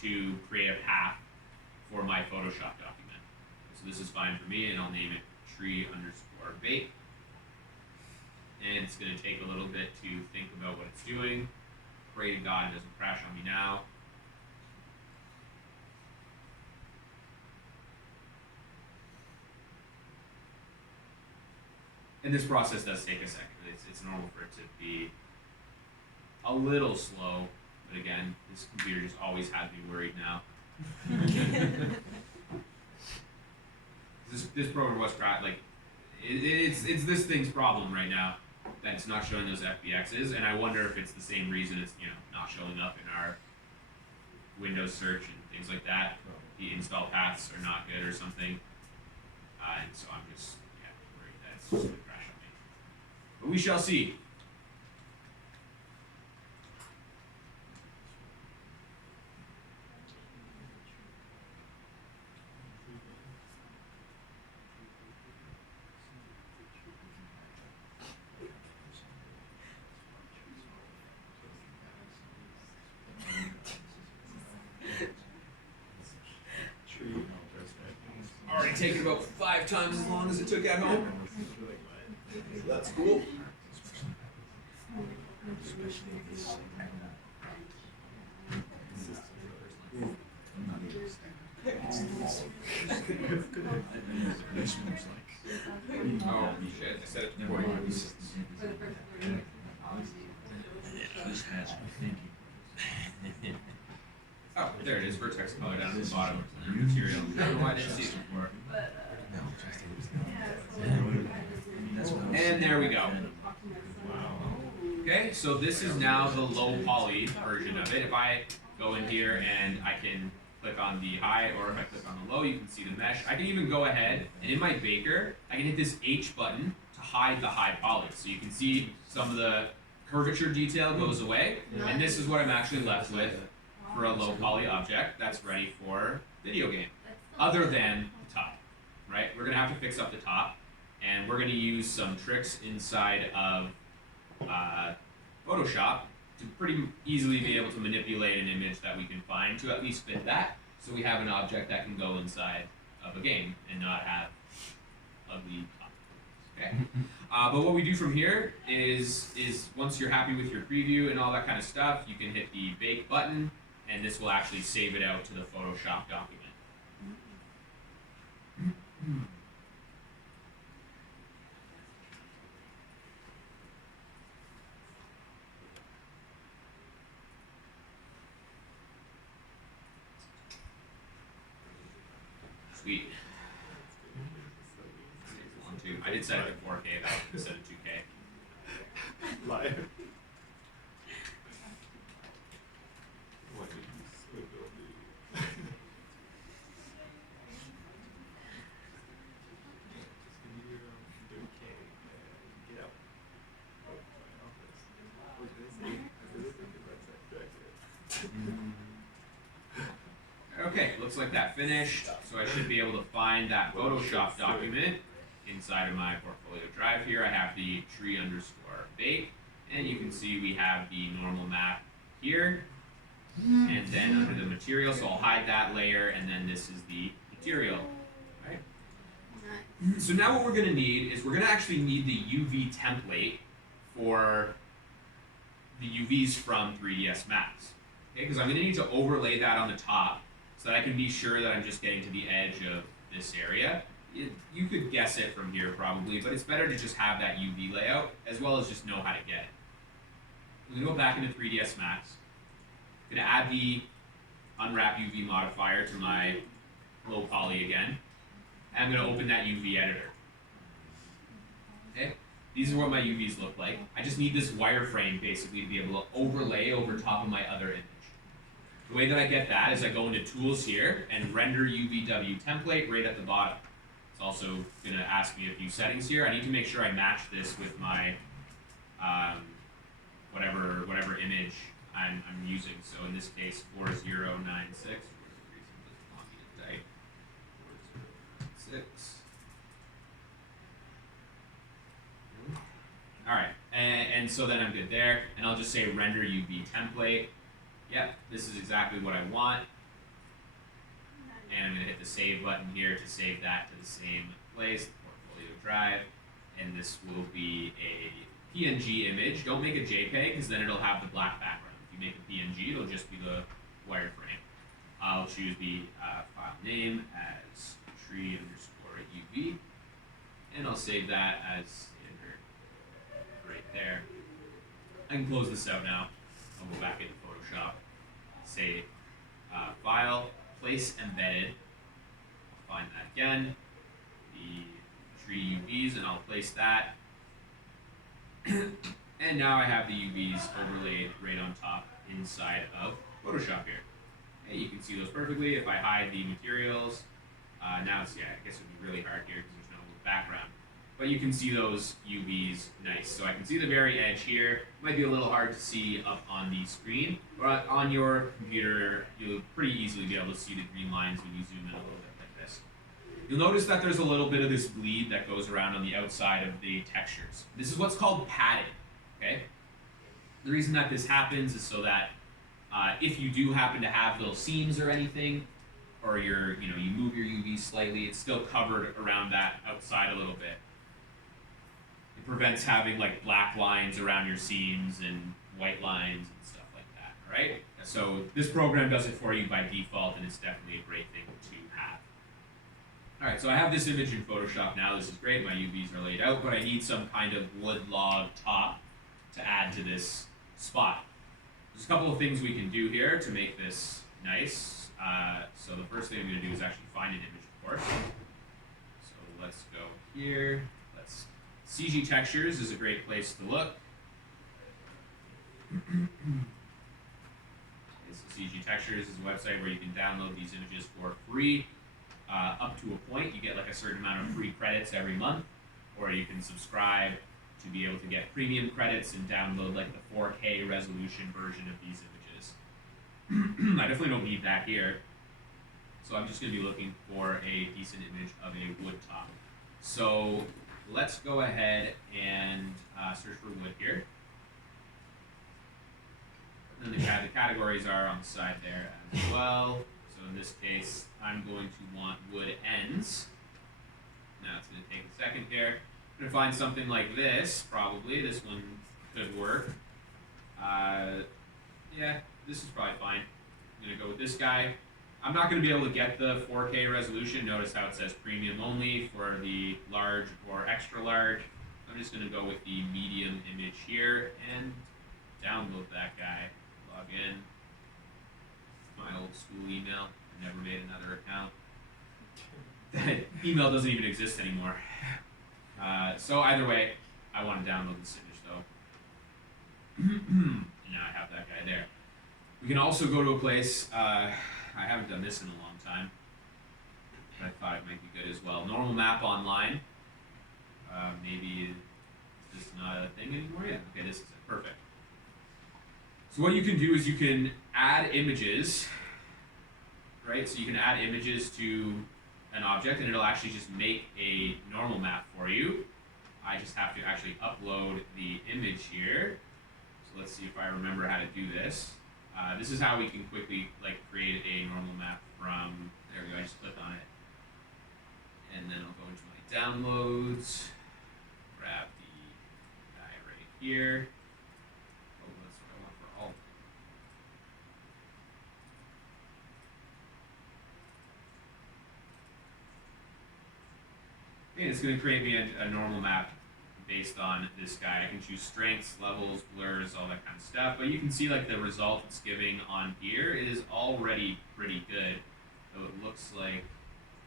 to create a path for my Photoshop document. So this is fine for me, and I'll name it tree_bake. And it's going to take a little bit to think about what it's doing. Pray to God it doesn't crash on me now. And this process does take a second. It's normal for it to be a little slow, but again, this computer just always has me worried now. This program was it's this thing's problem right now. that it's not showing those FBXs, and I wonder if it's the same reason it's not showing up in our Windows search and things like that. The install paths are not good or something, and so I'm just worried that it's just gonna crash on me. But we shall see. Already taken about 5 times as long as it took at home. That's cool. Oh shit, I said it before. Oh, there it is, vertex color down at the bottom. Material. I don't know why I didn't see it before. And there we go. Okay, so this is now the low poly version of it. If I go in here and I can click on the high, or if I click on the low, you can see the mesh. I can even go ahead and in my baker, I can hit this H button to hide the high poly. So you can see some of the curvature detail goes away, and this is what I'm actually left with for a low poly object that's ready for video game. Other than the top, right? We're gonna have to fix up the top, and we're gonna use some tricks inside of Photoshop to pretty easily be able to manipulate an image that we can find to at least fit that, so we have an object that can go inside of a game and not have ugly top. Okay. But what we do from here is once you're happy with your preview and all that kind of stuff, you can hit the bake button, and this will actually save it out to the Photoshop document. Sweet. I did set it to 4K though, instead of 2K. Liar. Okay, looks like that finished, so I should be able to find that Photoshop document inside of my portfolio drive here. I have the tree underscore bake, and you can see we have the normal map here, and then under the material, so I'll hide that layer, and then this is the material, right? So now what we're gonna need is we're gonna actually need the UV template for the UVs from 3ds Max, okay? Because I'm gonna need to overlay that on the top, so that I can be sure that I'm just getting to the edge of this area. You could guess it from here probably, but it's better to just have that UV layout as well as just know how to get it. I'm gonna go back into 3ds Max. I'm gonna add the Unwrap UV modifier to my low poly again. And I'm gonna open that UV editor. Okay, these are what my UVs look like. I just need this wireframe basically to be able to overlay over top of my other image. The way that I get that is I go into Tools here and Render UVW Template right at the bottom. It's also going to ask me a few settings here. I need to make sure I match this with my whatever image I'm using. So in this case, 4096. For some reason it doesn't want me to type 4096. All right, and so then I'm good there, and I'll just say Render UV Template. Yep, this is exactly what I want. And I'm going to hit the save button here to save that to the same place, the portfolio drive. And this will be a PNG image. Don't make a JPEG because then it'll have the black background. If you make a PNG, it'll just be the wireframe. I'll choose the file name as tree underscore UV. And I'll save that as standard right there. I can close this out now. I'll go back into Photoshop, say file, place embedded. I'll find that again, the tree UVs, and I'll place that. And now I have the UVs overlaid right on top inside of Photoshop here. Okay, you can see those perfectly. If I hide the materials, now it's, I guess it would be really hard here because there's no background. But you can see those UVs nice. So I can see the very edge here. Might be a little hard to see up on the screen, but on your computer, you'll pretty easily be able to see the green lines when you zoom in a little bit like this. You'll notice that there's a little bit of this bleed that goes around on the outside of the textures. This is what's called padding, okay? The reason that this happens is so that if you do happen to have little seams or anything, or you move your UV slightly, it's still covered around that outside a little bit. It prevents having like black lines around your seams and white lines and stuff like that, alright? So this program does it for you by default, and it's definitely a great thing to have. Alright, so I have this image in Photoshop now. This is great, my UVs are laid out, but I need some kind of wood log top to add to this spot. There's a couple of things we can do here to make this nice. So the first thing I'm going to do is actually find an image, of course. So let's go here. CG Textures is a great place to look. CG Textures is a website where you can download these images for free. Up to a point, you get like a certain amount of free credits every month, or you can subscribe to be able to get premium credits and download like the 4K resolution version of these images. I definitely don't need that here, so I'm just going to be looking for a decent image of a wood top. So let's go ahead and search for wood here. And then the categories are on the side there as well. So in this case, I'm going to want wood ends. Now it's going to take a second here. I'm going to find something like this, probably. This one could work. Yeah, this is probably fine. I'm going to go with this guy. I'm not going to be able to get the 4K resolution. Notice how it says premium only for the large or extra large. I'm just going to go with the medium image here and download that guy. Log in. My old school email. I never made another account. That email doesn't even exist anymore. So either way, I want to download this image though. Now I have that guy there. We can also go to a place, I haven't done this in a long time, but I thought it might be good as well. Normal map online. Maybe it's just not a thing anymore yet. Okay, this is it. Perfect. So what you can do is you can add images, right? So you can add images to an object and it'll actually just make a normal map for you. I just have to actually upload the image here. So let's see if I remember how to do this. This is how we can quickly create a normal map from, there we go, I just click on it. And then I'll go into my downloads, grab the guy right here. Oh, that's what I want for all. Okay, it's going to create me a normal map based on this guy. I can choose strengths, levels, blurs, all that kind of stuff. But you can see the result it's giving on here is already pretty good. So it looks like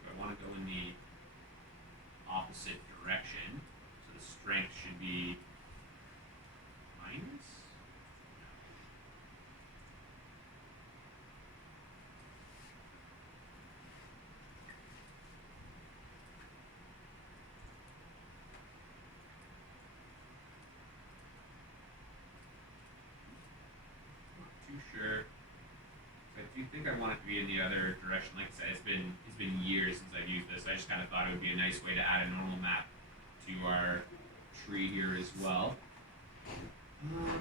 I want to go in the opposite direction. So the strength should be minus. Sure. So I do think I want it to be in the other direction. Like I said, it's been years since I've used this. I just kind of thought it would be a nice way to add a normal map to our tree here as well.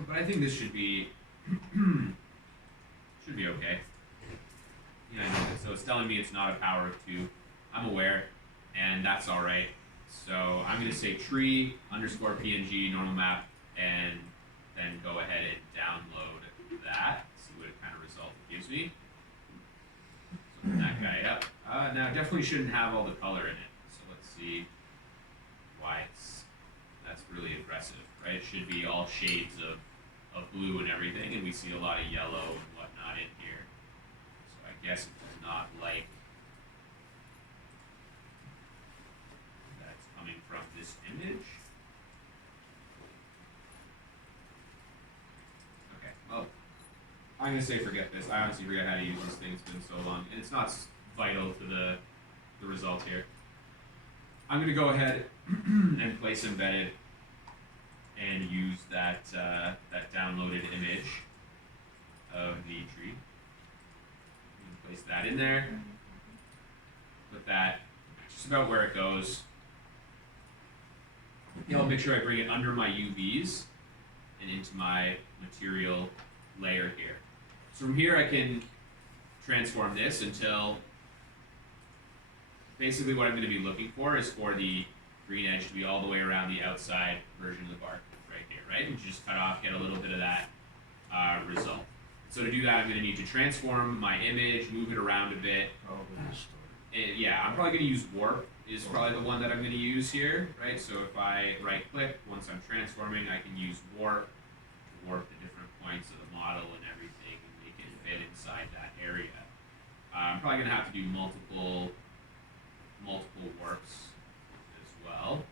But I think this should be okay. Yeah, I know that. So it's telling me it's not a power of 2. I'm aware, and that's all right. So I'm going to say tree _ PNG normal map, and then go ahead and download that, see what kind of result it gives me. So open that guy up. Now it definitely shouldn't have all the color in it. So let's see why that's really aggressive, right? It should be all shades of blue and everything, and we see a lot of yellow and whatnot in here. So I guess it does not like that it's coming from this image. I'm gonna say forget this. I honestly forget how to use this thing. It's been so long, and it's not vital to the result here. I'm gonna go ahead and place embedded and use that that downloaded image of the tree. Place that in there. Put that just about where it goes. I'll make sure I bring it under my UVs and into my material layer here. So from here I can transform this until basically what I'm going to be looking for is for the green edge to be all the way around the outside version of the bark right here, right? And just cut off, get a little bit of that result. So to do that, I'm going to need to transform my image, move it around a bit. And yeah, I'm probably going to use warp is probably the one that I'm going to use here, right? So if I right click, once I'm transforming, I can use warp to warp the different points of the model and everything and make it fit inside that area. I'm probably going to have to do multiple warps as well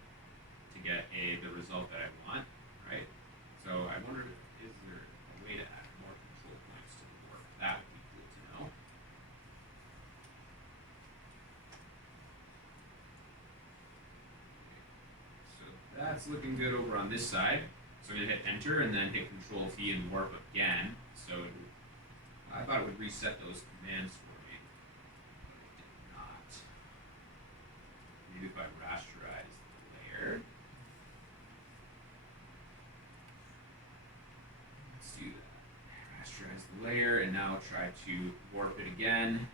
to get the result that I want, right? So I wondered, is there a way to add more control points to the warp? That would be cool to know. So that's looking good over on this side. So I'm gonna hit enter and then hit Control T and warp again. So I thought it would reset those commands for me, but it did not. Maybe if I rasterize the layer. Let's do that. Rasterize the layer, and now try to warp it again.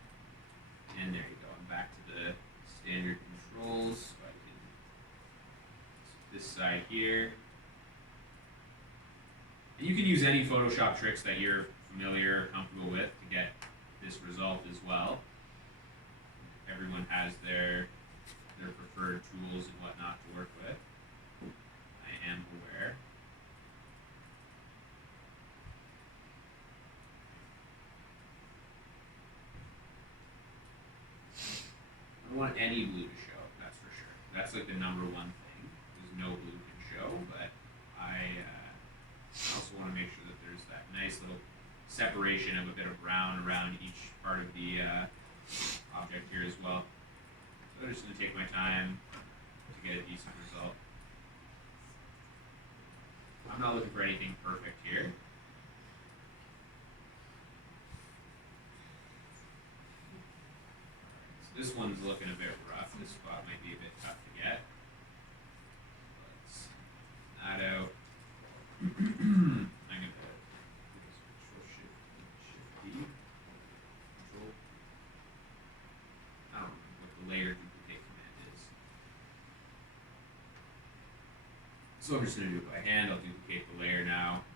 And there you go. I'm back to the standard controls. So I can this side here. And you can use any Photoshop tricks that you're familiar or comfortable with to get this result as well. Everyone has their preferred tools and whatnot to work with. I am aware. I don't want any blue to show, that's for sure. That's like the number one thing, is no blue can show, but I also want to make sure that there's that nice little separation of a bit of brown around each part of the object here as well. So I'm just going to take my time to get a decent result. I'm not looking for anything perfect here. So this one's looking a bit rough. This spot might be a bit tough to get. Let's that out. I'm going to Control Shift D. Control. I don't remember what the layer duplicate command is. So I'm just going to do it by hand. I'll duplicate the layer now.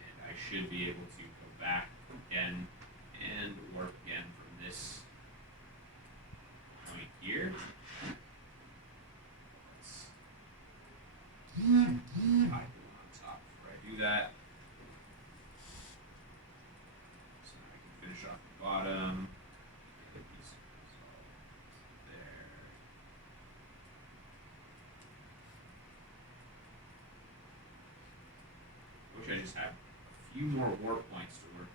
And I should be able to go back again and warp again from this point here. Let's hide the one on top before I do that. So now I can finish off the bottom. Get a decent result there. I wish I just had a few more warp points to work with.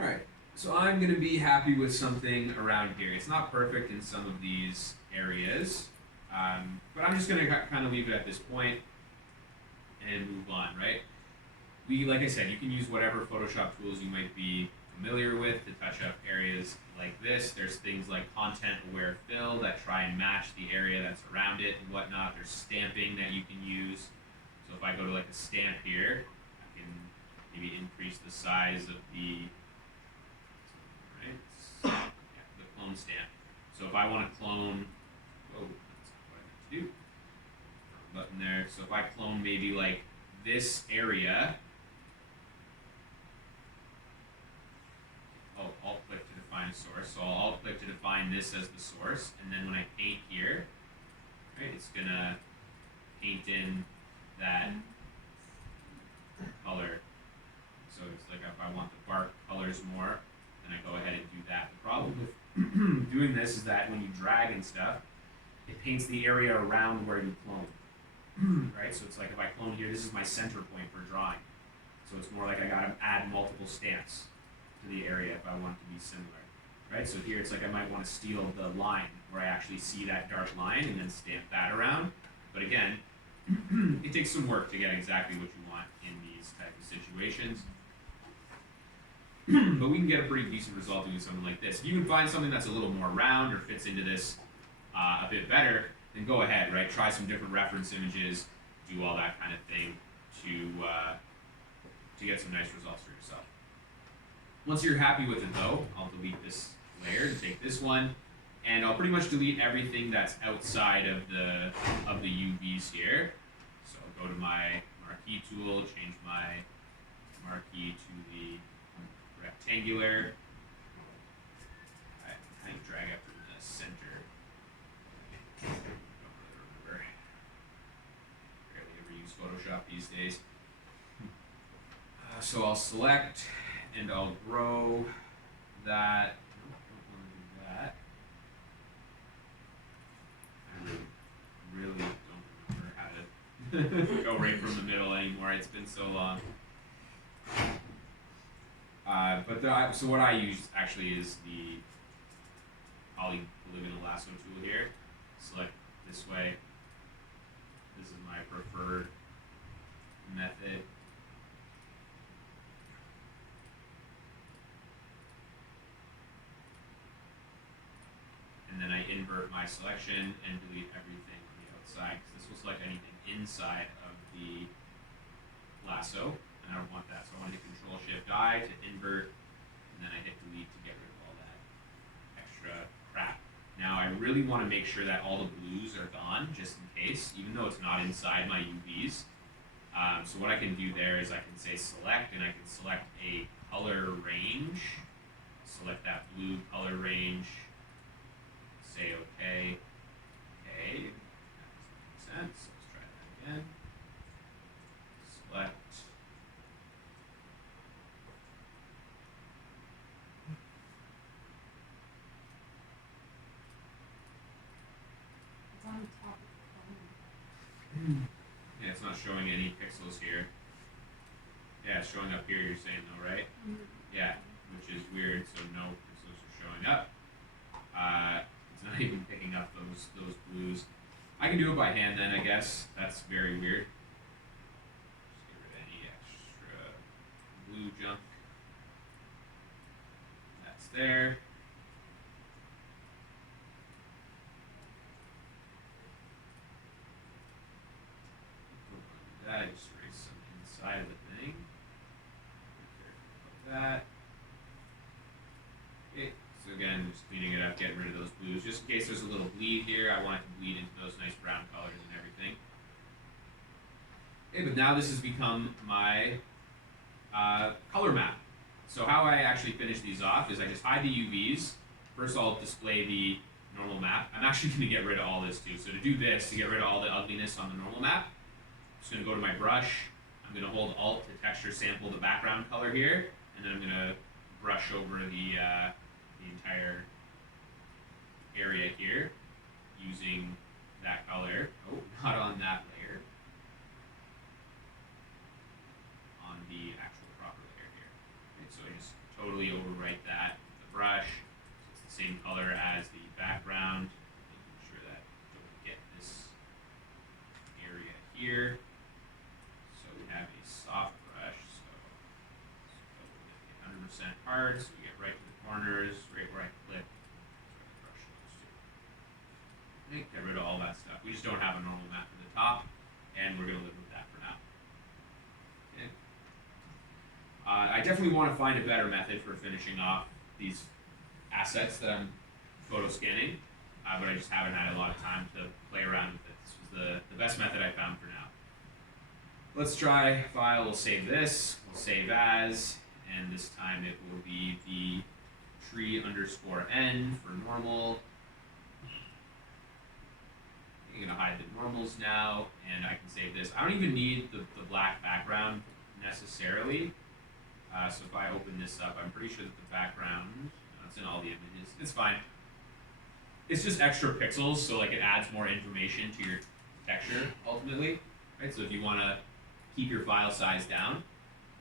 Alright, so I'm going to be happy with something around here. It's not perfect in some of these areas, but I'm just going to kind of leave it at this point and move on, right? Like I said, you can use whatever Photoshop tools you might be familiar with to touch up areas like this. There's things like content-aware fill that try and match the area that's around it and whatnot. There's stamping that you can use. So if I go to like a stamp here, I can maybe increase the size of the yeah, the clone stamp. So if I want to clone, oh, that's not what I meant to do. Button there. So if I clone maybe like this area, I'll alt click to define a source. So I'll alt click to define this as the source, and then when I paint here, right, it's gonna paint in that color. So it's like if I want the bark colors more, then I go ahead and do that. The problem with doing this is that when you drag and stuff, it paints the area around where you clone. Right? So it's like if I clone here, this is my center point for drawing. So it's more like I gotta add multiple stamps to the area if I want it to be similar. Right? So here it's like I might want to steal the line where I actually see that dark line and then stamp that around. But again, it takes some work to get exactly what you want in these type of situations. But we can get a pretty decent result doing something like this. If you can find something that's a little more round or fits into this a bit better, then go ahead, right? Try some different reference images, do all that kind of thing to get some nice results for yourself. Once you're happy with it though, I'll delete this layer and take this one, and I'll pretty much delete everything that's outside of the UVs here. So I'll go to my marquee tool, change my marquee to the rectangular. I kind of drag up from the center. Don't really remember. Rarely ever use Photoshop these days. So I'll select and I'll grow that. Nope, don't want to do that. I really don't remember how to go right from the middle anymore. It's been so long. So what I use actually is the polygonal lasso tool here. Select this way. This is my preferred method. And then I invert my selection and delete everything on the outside, because this will select anything inside of the lasso, and I don't want that. So I want to hit Control-Shift-I to invert, and then I hit delete to get rid of all that extra crap. Now I really want to make sure that all the blues are gone, just in case, even though it's not inside my UVs. So what I can do there is I can say select, and I can select a color range. Select that blue color range. Say okay. Okay. That doesn't make sense. Let's try that again. Select. It's on the top of the phone. Yeah, it's not showing any pixels here. Yeah, it's showing up here, you're saying though, right? Yeah, which is weird, so no pixels are showing up. It's not even picking up those blues. I can do it by hand then, I guess. That's very weird. Just get rid of any extra blue junk. That's there. That I just erase some inside of the thing. Be careful about that. Okay, so again, just cleaning it up, getting rid of those blues, just in case there's a little bleed here. I want it to bleed into those nice brown colors and everything. Okay, but now this has become my color map. So how I actually finish these off is I just hide the UVs. First I'll display the normal map. I'm actually going to get rid of all this too. So to do this, to get rid of all the ugliness on the normal map, I'm just going to go to my brush. I'm going to hold Alt to texture sample the background color here, and then I'm going to brush over the entire area here using that color. Oh, not on that layer. On the actual proper layer here. Okay, so I just totally overwrite that with the brush. So it's the same color as the background. Making sure that I don't get this area here. So we have a soft brush, so 100% hard, so we get right to the corners, right where I click. That's where the brush goes to. Okay, get rid of all that stuff. We just don't have a normal map for the top, and we're going to live with that for now. Okay. I definitely want to find a better method for finishing off these assets that I'm photo scanning, but I just haven't had a lot of time to play around with it. This was the best method I found for now. Let's try file, we'll save this, we'll save as, and this time it will be the tree underscore n for normal. I'm gonna hide the normals now, and I can save this. I don't even need the black background necessarily. So if I open this up, I'm pretty sure that the background, it's in all the images. It's fine. It's just extra pixels, so like it adds more information to your texture ultimately, right? So if you want to keep your file size down,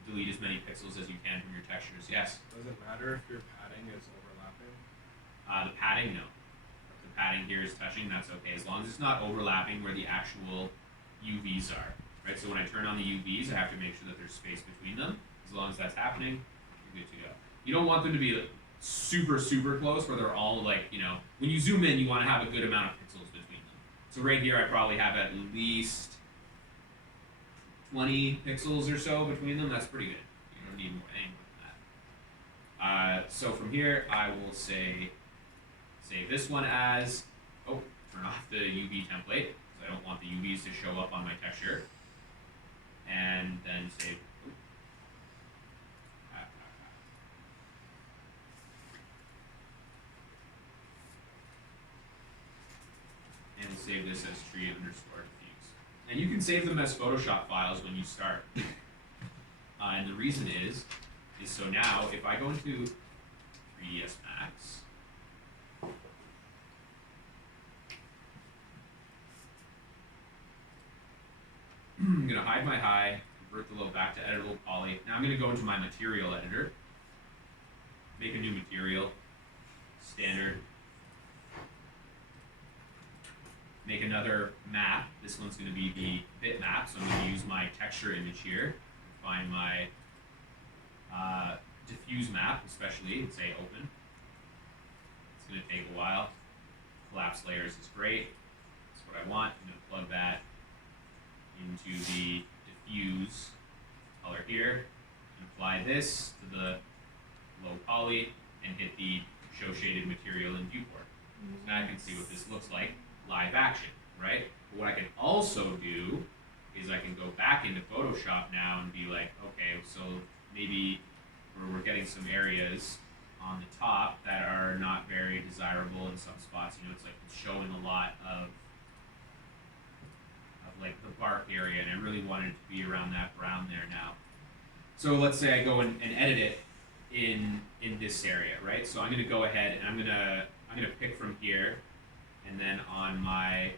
delete as many pixels as you can from your textures. Yes. Does it matter if your padding is overlapping? The padding, no. If the padding here is touching, that's okay, as long as it's not overlapping where the actual UVs are, right? So when I turn on the UVs, I have to make sure that there's space between them. As long as that's happening, you're good to go. You don't want them to be like, super close where they're all like, you know, when you zoom in, you want to have a good amount of pixels between them. So right here, I probably have at least 20 pixels or so between them. That's pretty good. You don't need more, any more than that. So from here, I will say, save this one as, turn off the UV template, because I don't want the UVs to show up on my texture. And then save, and we'll save this as tree underscore diffuse. And you can save them as Photoshop files when you start. And the reason is so now if I go into 3ds Max, I'm gonna hide my high, convert the low back to editable poly. Now I'm gonna go into my material editor, make a new material, standard, make another map. This one's going to be the bitmap, so I'm going to use my texture image here, find my diffuse map, especially, and say open. It's going to take a while. Collapse layers is great. That's what I want. I'm going to plug that into the diffuse color here, and apply this to the low poly, and hit the show shaded material in viewport. So now I can see what this looks like live action, right? But what I can also do is I can go back into Photoshop now and be like, okay, so maybe we're getting some areas on the top that are not very desirable in some spots. You know, it's like it's showing a lot of like the bark area, and I really wanted it to be around that brown there now. So let's say I go and edit it in this area, right? So I'm gonna go ahead and I'm gonna pick from here. And then on my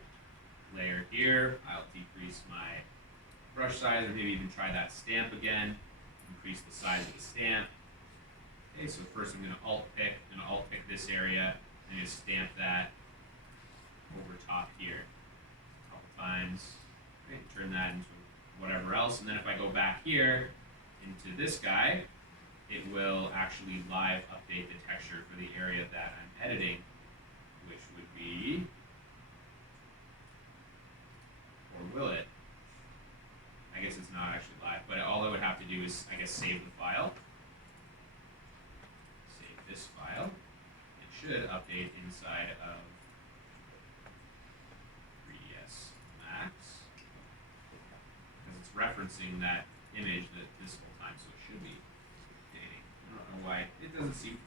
layer here, I'll decrease my brush size, or maybe even try that stamp again, increase the size of the stamp. Okay, so first I'm going to alt pick this area, and just stamp that over top here a couple times. Okay, turn that into whatever else, and then if I go back here into this guy, it will actually live update the texture for the area that I'm editing, which would be, or will it? I guess it's not actually live, but all I would have to do is, I guess, save the file. Save this file. It should update inside of 3ds Max, because it's referencing that image this whole time, so it should be updating. I don't know why it doesn't seem to be.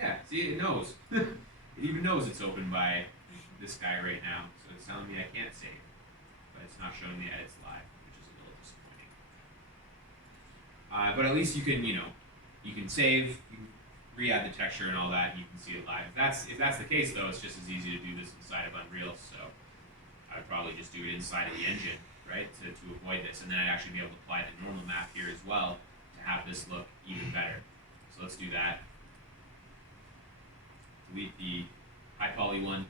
Yeah, see, it knows. It even knows it's open by this guy right now, so it's telling me I can't save, but it's not showing the edits live, which is a little disappointing. But at least you can, you can save, you can re-add the texture and all that, and you can see it live. If that's the case, though, it's just as easy to do this inside of Unreal, so I would probably just do it inside of the engine, right, to avoid this, and then I'd actually be able to apply the normal map here as well to have this look even better. So let's do that. Delete the high poly one,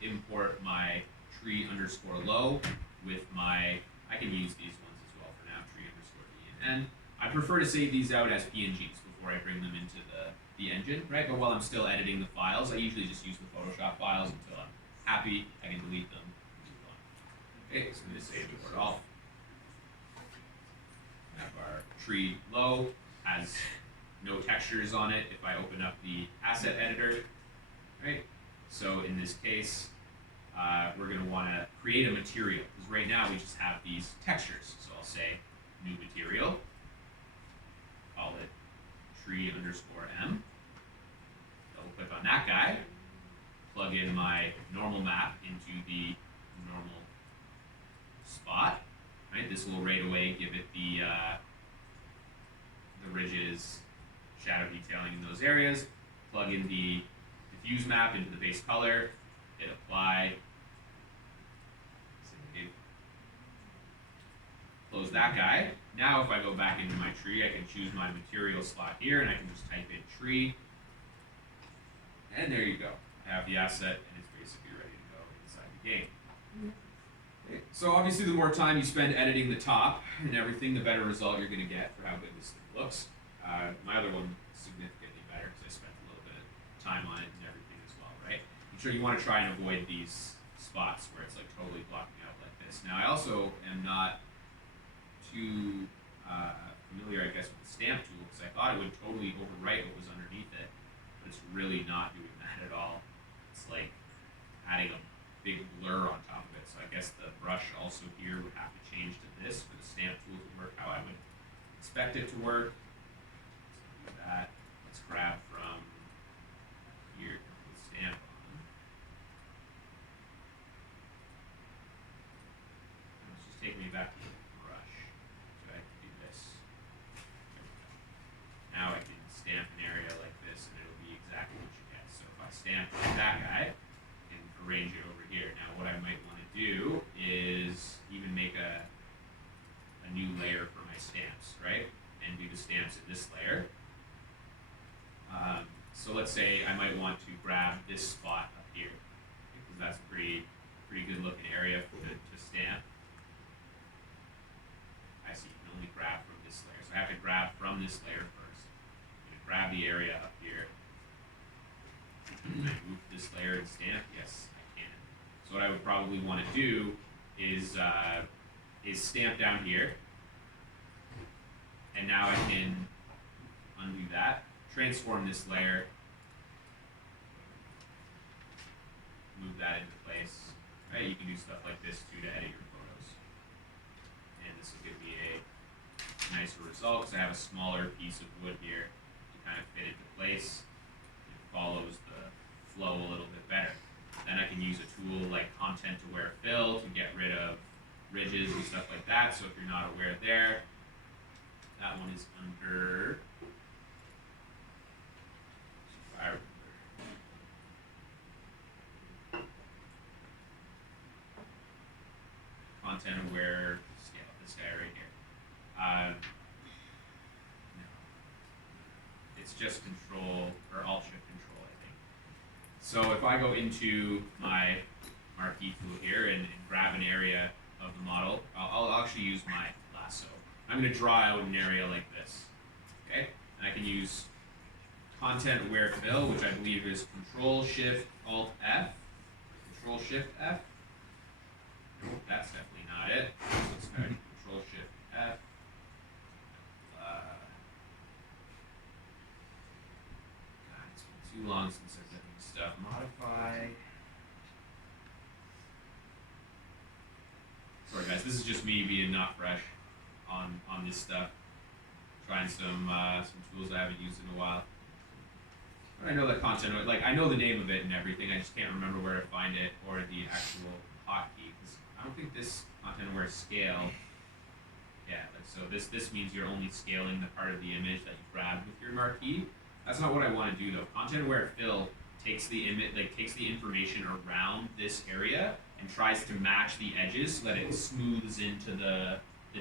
import my tree underscore low with my, I can use these ones as well for now, tree underscore D and N. I prefer to save these out as PNGs before I bring them into the engine, right? But while I'm still editing the files, I usually just use the Photoshop files until I'm happy, I can delete them. Okay, so I'm going to save it all. We have our tree low, has no textures on it if I open up the asset editor, right? So in this case, we're going to want to create a material, because right now we just have these textures. So I'll say new material, call it tree underscore M. Double click on that guy, plug in my normal map into the normal spot, right? This will right away give it the ridges, shadow detailing in those areas. Plug in the diffuse map into the base color, hit apply, save. Close that guy. Now if I go back into my tree, I can choose my material slot here and I can just type in tree. And there you go. I have the asset and it's basically ready to go inside the game. Okay. So obviously the more time you spend editing the top and everything, the better result you're going to get for how good this thing looks. My other one is significantly better because I spent a little bit of time on it and everything as well, right? I'm sure you want to try and avoid these spots where it's like totally blocking out like this. Now I also am not too familiar, I guess, with the stamp tool because I thought it would totally overwrite what was underneath it, but it's really not doing that at all. It's like adding a big blur on top of it. So I guess the brush also here would have to change to this for the stamp tool to work how I would expect it to work. Let's do that. Let's grab from here the stamp on. Let's just take me back to the brush. So I can do this. There we go. Now I can stamp an area like this and it'll be exactly what you get. So if I stamp that guy, I can arrange it over here. Now what I might want to do is even make a new layer for my stamps, right? And do the stamps in this layer. So let's say I might want to grab this spot up here because that's a pretty good looking area to stamp. I see, you can only grab from this layer. So I have to grab from this layer first. I'm going to grab the area up here. Can I move this layer and stamp? Yes, I can. So what I would probably want to do is stamp down here. And now I can undo that, transform this layer, move that into place. Right? You can do stuff like this too to edit your photos. And this will give me a nicer result because I have a smaller piece of wood here to kind of fit into place. It follows the flow a little bit better. Then I can use a tool like Content Aware Fill to get rid of ridges and stuff like that. So if you're not aware there, that one is under, if I remember, Content Aware Scale, this guy right here. No, it's just Control or Alt Shift Control, I think. So if I go into my marquee tool here and grab an area of the model, I'll actually use my lasso. I'm going to draw out an area like this, okay? And I can use Content Aware Fill, which I believe is Control Shift Alt F. Control Shift F. Nope, that's definitely not it. So let's try Control Shift F. God, it's been too long since I've done this stuff. Modify. Sorry guys, this is just me being not fresh on this stuff. Trying some tools I haven't used in a while. I know that content, like I know the name of it and everything. I just can't remember where to find it or the actual hotkey. Because I don't think this Content Aware Scale. Yeah, like so this means you're only scaling the part of the image that you grabbed with your marquee. That's not what I want to do though. Content Aware Fill takes the image, like takes the information around this area and tries to match the edges so that it smooths into the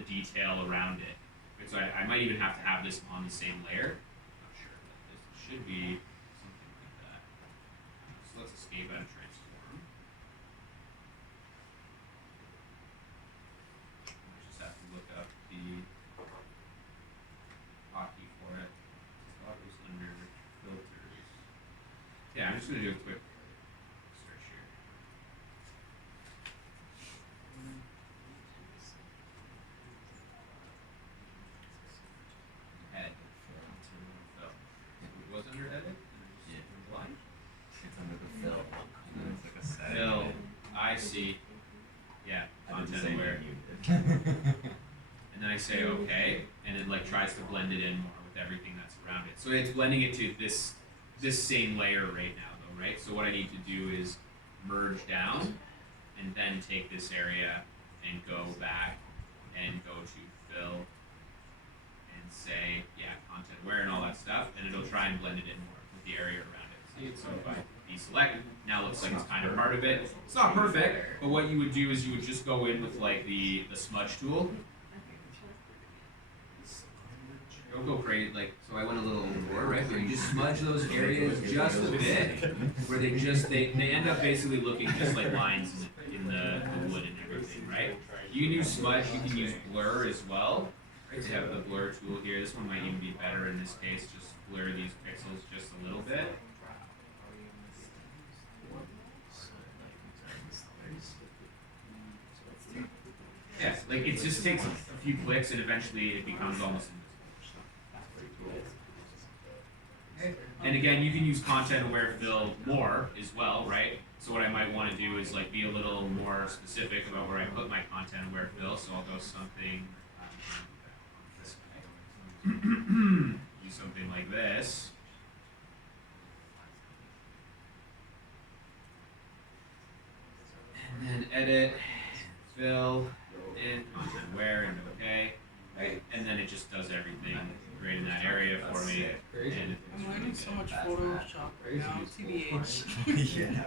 detail around it. So I might even have to have this on the same layer. Not sure, but this should be something like that. So let's escape out of transform. I just have to look up the hotkey for it. I thought it was under filters. Yeah, I'm just gonna do a quick search here. Edit. It was under edit? Yeah. Blind? It's under the fill. It's like a setting. Fill. I see. Yeah, I did the content same aware. thing you did. And then I say okay, and it like tries to blend it in more with everything that's around it. So it's blending it to this same layer right now though, right? So what I need to do is merge down and then take this area and go back and go to fill and say, yeah, content aware and all that stuff, and it'll try and blend it in more with the area around it. So if I deselect, now it looks like it's kind of part of it. It's not perfect, but what you would do is you would just go in with like the smudge tool. Don't go crazy, like, so I went a little overboard, right? Where you just smudge those areas just a bit, where they end up basically looking just like lines in the wood and everything, right? You can use smudge, you can use blur as well. Right, they have the blur tool here. This one might even be better in this case, just blur these pixels just a little bit. Yeah, like it just takes a few clicks and eventually it becomes almost invisible. Okay. And again, you can use content aware fill more as well, right? So what I might want to do is like be a little more specific about where I put my content aware fill. So I'll go something this way. Use something like this. And then edit, fill, in, content aware, and okay. Right? And then it just does everything right in that area for me. And I'm learning so much Photoshop right now, TBH. yeah.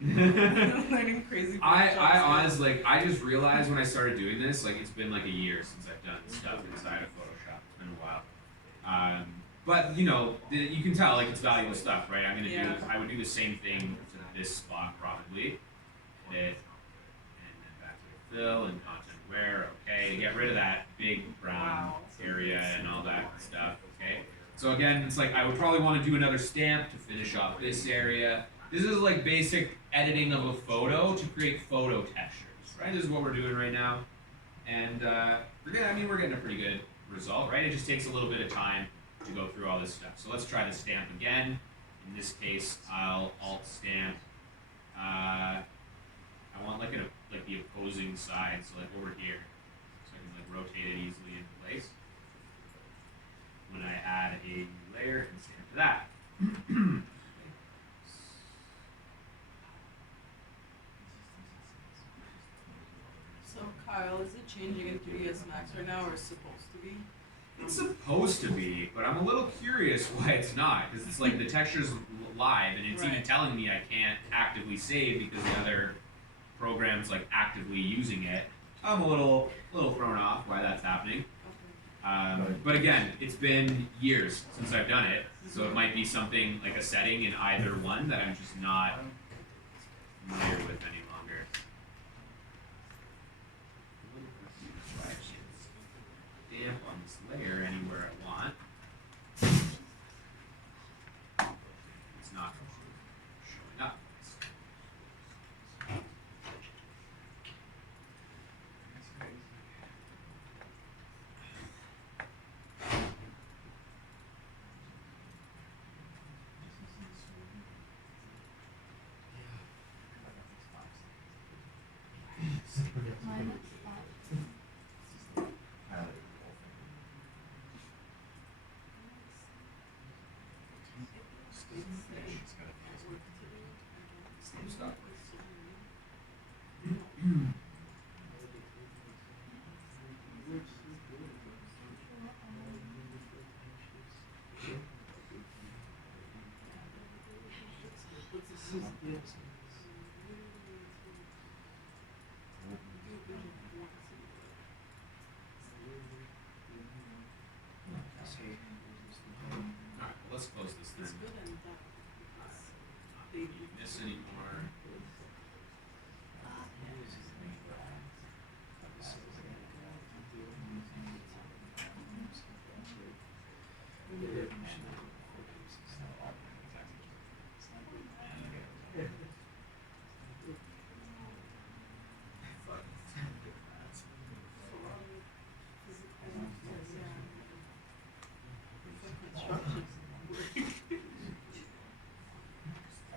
I'm learning crazy Photoshop I stuff. honestly, like, I just realized when I started doing this, like, it's been like a year since I've done stuff inside of Photoshop. It's been a while. But you know, you can tell like it's valuable stuff, right? I'm gonna I would do the same thing to this spot probably. Edit, and then back to the fill and content aware. Okay, get rid of that big brown area and all that stuff. Okay. So again, it's like I would probably want to do another stamp to finish off this area. This is like basic editing of a photo to create photo textures, right? This is what we're doing right now, and we're getting a pretty good result, right? It just takes a little bit of time to go through all this stuff. So let's try the stamp again. In this case, I'll alt stamp. I want like the opposing side, so like over here, so I can like rotate it easily into place. When I add a new layer and stamp to that. So Kyle, is it changing in 3ds Max right now, or is it supposed to be? It's supposed to be, but I'm a little curious why it's not, because it's like the texture's live, and it's even Right. telling me I can't actively save because the other program's like actively using it. I'm a little thrown off why that's happening. But again, it's been years since I've done it, so it might be something like a setting in either one that I'm just not familiar with any longer. So I should stamp on this layer anywhere I want. It's not showing up. Same stuff. Alright, well, let's close this It's then. good and that. Not need this anymore.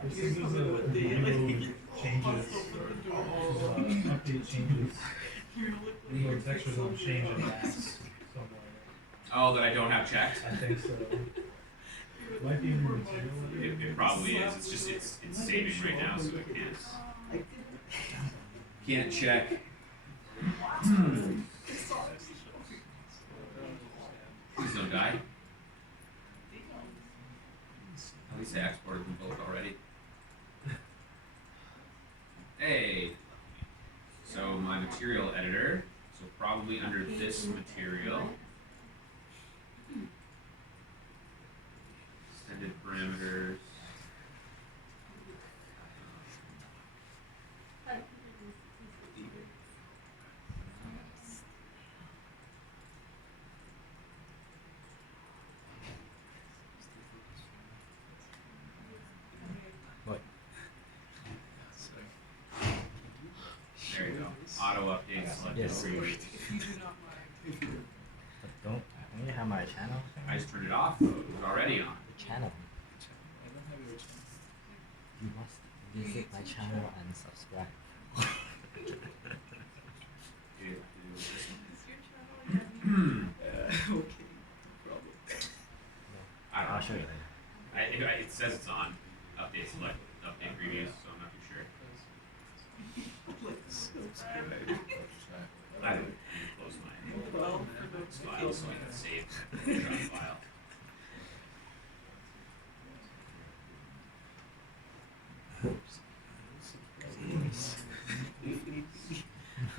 This is what the changes, update changes. Your textures don't change in max somewhere. Oh, that I don't have checked. I think so. Might be in your material. It probably is. It's just it's saving right now, so it can't check. Please don't die. At least I exported them both already. Hey. So my material editor. So probably under this material. Extended parameters. What? There you go. Auto update select Yes. preview. If you do not mind. But don't you have my channel? I just turned it off though. It was already on. The channel. You must visit my channel and subscribe. Dude, Is your channel again? Okay, no problem. I don't I'll know. show you later. It says it's on. Update select, update previews, so I'm not too sure. Subscribe. I don't close my Well, file so I can save the Photoshop file.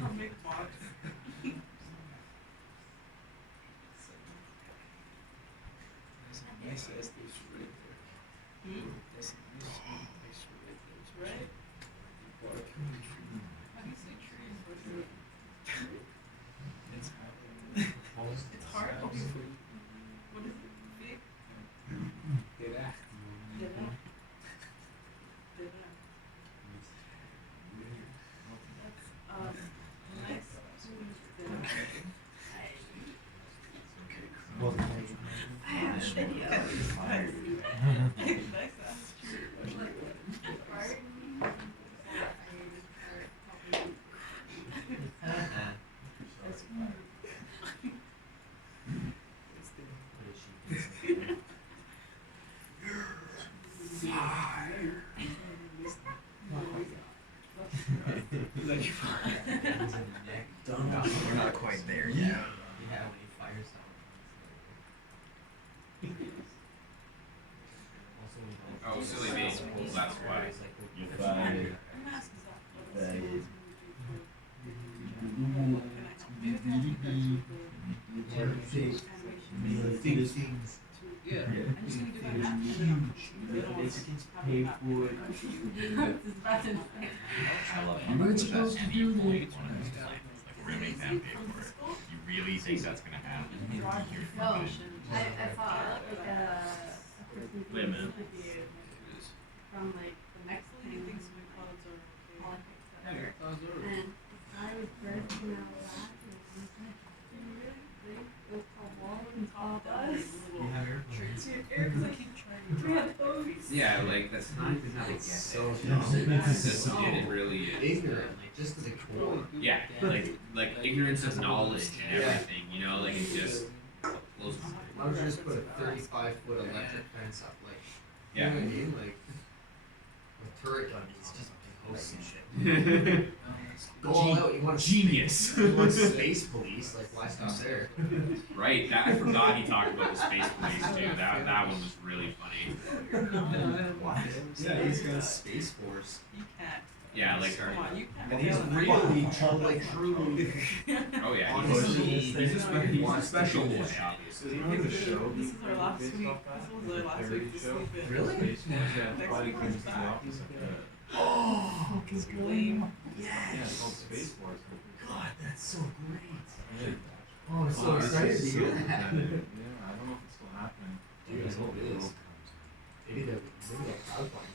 I'll make mods. That's a nice ass dish right there. That's a nice dish right there. Right? Barbecue. How do you say trees versus? It's hard. It's hard. Okay. What is it? Big? Dera. Didn't. That's nice. Well, I have a video. Nice ass tree. We're not quite there yet. Yeah, when he fires Oh, silly me. That's why. You find it. Yeah. I'm just gonna do that now. I love it. We're supposed to do this. Like really can't pay for it. You really think that's gonna happen? Oh, I saw like a person Wait a minute. from like the Mexican He thinks my clouds are okay. politics, whatever. And I was bursting out laughing. It was called Walls and Tall Bus. Because I keep trying to We draw had those. Yeah, like that's not so it really is. ignorant, like just to the core. Yeah, like ignorance of knowledge and everything, you know, like it just blows my mind. Why don't you just put a 35-foot electric fence up, like, you Yeah. know what I mean? Like, a turret gun, it's just posts and shit. Go all out, you want Genius. You want space police, like, why stop there? Right, that I forgot he talked about the space police too. That one was really funny. What? Yeah, he's got a space force. You can't. Yeah, like Come on, you can't. And he's really, like, truly, oh yeah, honestly, he's a special boy, obviously. You know the show? This is our last week. This was our last week to sleep in. Really? Next week we're back. Oh, It's lame. Yeah, it's called Space Force. God, that's so great. Yeah. Oh, I'm so excited to hear that. Yeah, I don't know if it's still happening. Dude, I hope it is. Maybe they'll crowdfund.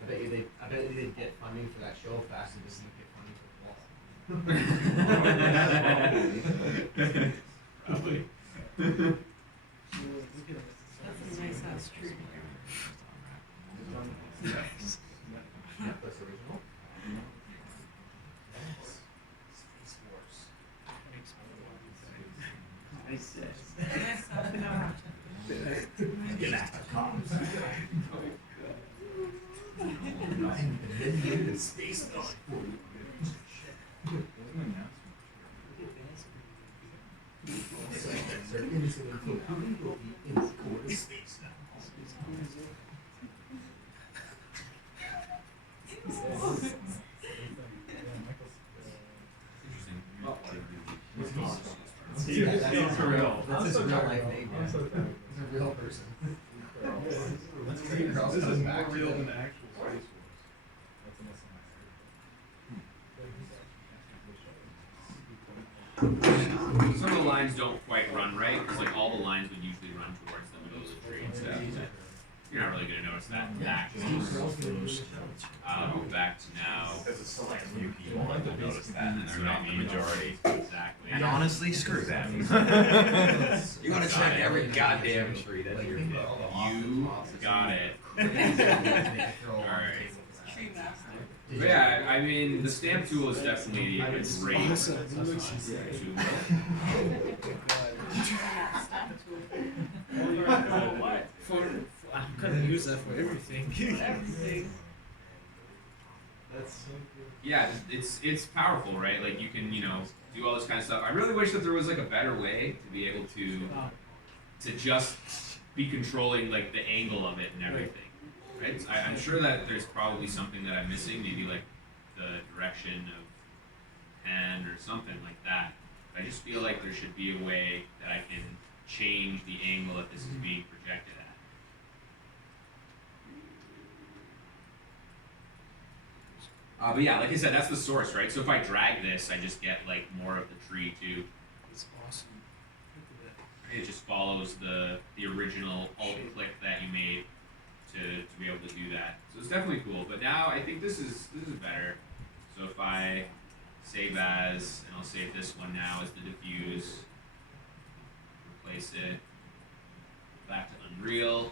I bet you they'd get funding for that show fast and just get funding for the wall. Probably. That's a nice ass tree. Netflix original. Space Force. Yes, no. Get at the cops. Space dog. Interesting. That's for real. That's his real life name. I'm so He's a real person. That's crazy. This is Comes more back to real that. than the actual Space Force. Some of the lines don't quite run right, because like all the lines would usually run towards the middle of the tree and stuff. But you're not really gonna notice that that close. Go back to now. There's a select few people that will notice that, and they're not the majority. Exactly. And honestly, screw them. You wanna check every goddamn tree, that's your You got it. Alright. Tree master. But yeah, I mean, the stamp tool is definitely a great tool. Stamp tool. What? I'm gonna use that for everything. Everything. That's so good. Yeah, it's powerful, right? Like you can, do all this kind of stuff. I really wish that there was like a better way to be able to just be controlling like the angle of it and everything. Right? I'm sure that there's probably something that I'm missing, maybe like the direction of hand or something like that. I just feel like there should be a way that I can change the angle that this is being projected at. But yeah, like I said, that's the source, right? So if I drag this, I just get like more of the tree too. It's awesome. Look at that. It just follows the original alt click that you made to be able to do that. So it's definitely cool. But now I think this is better. So if I save as, and I'll save this one now as the diffuse, replace it, back to Unreal.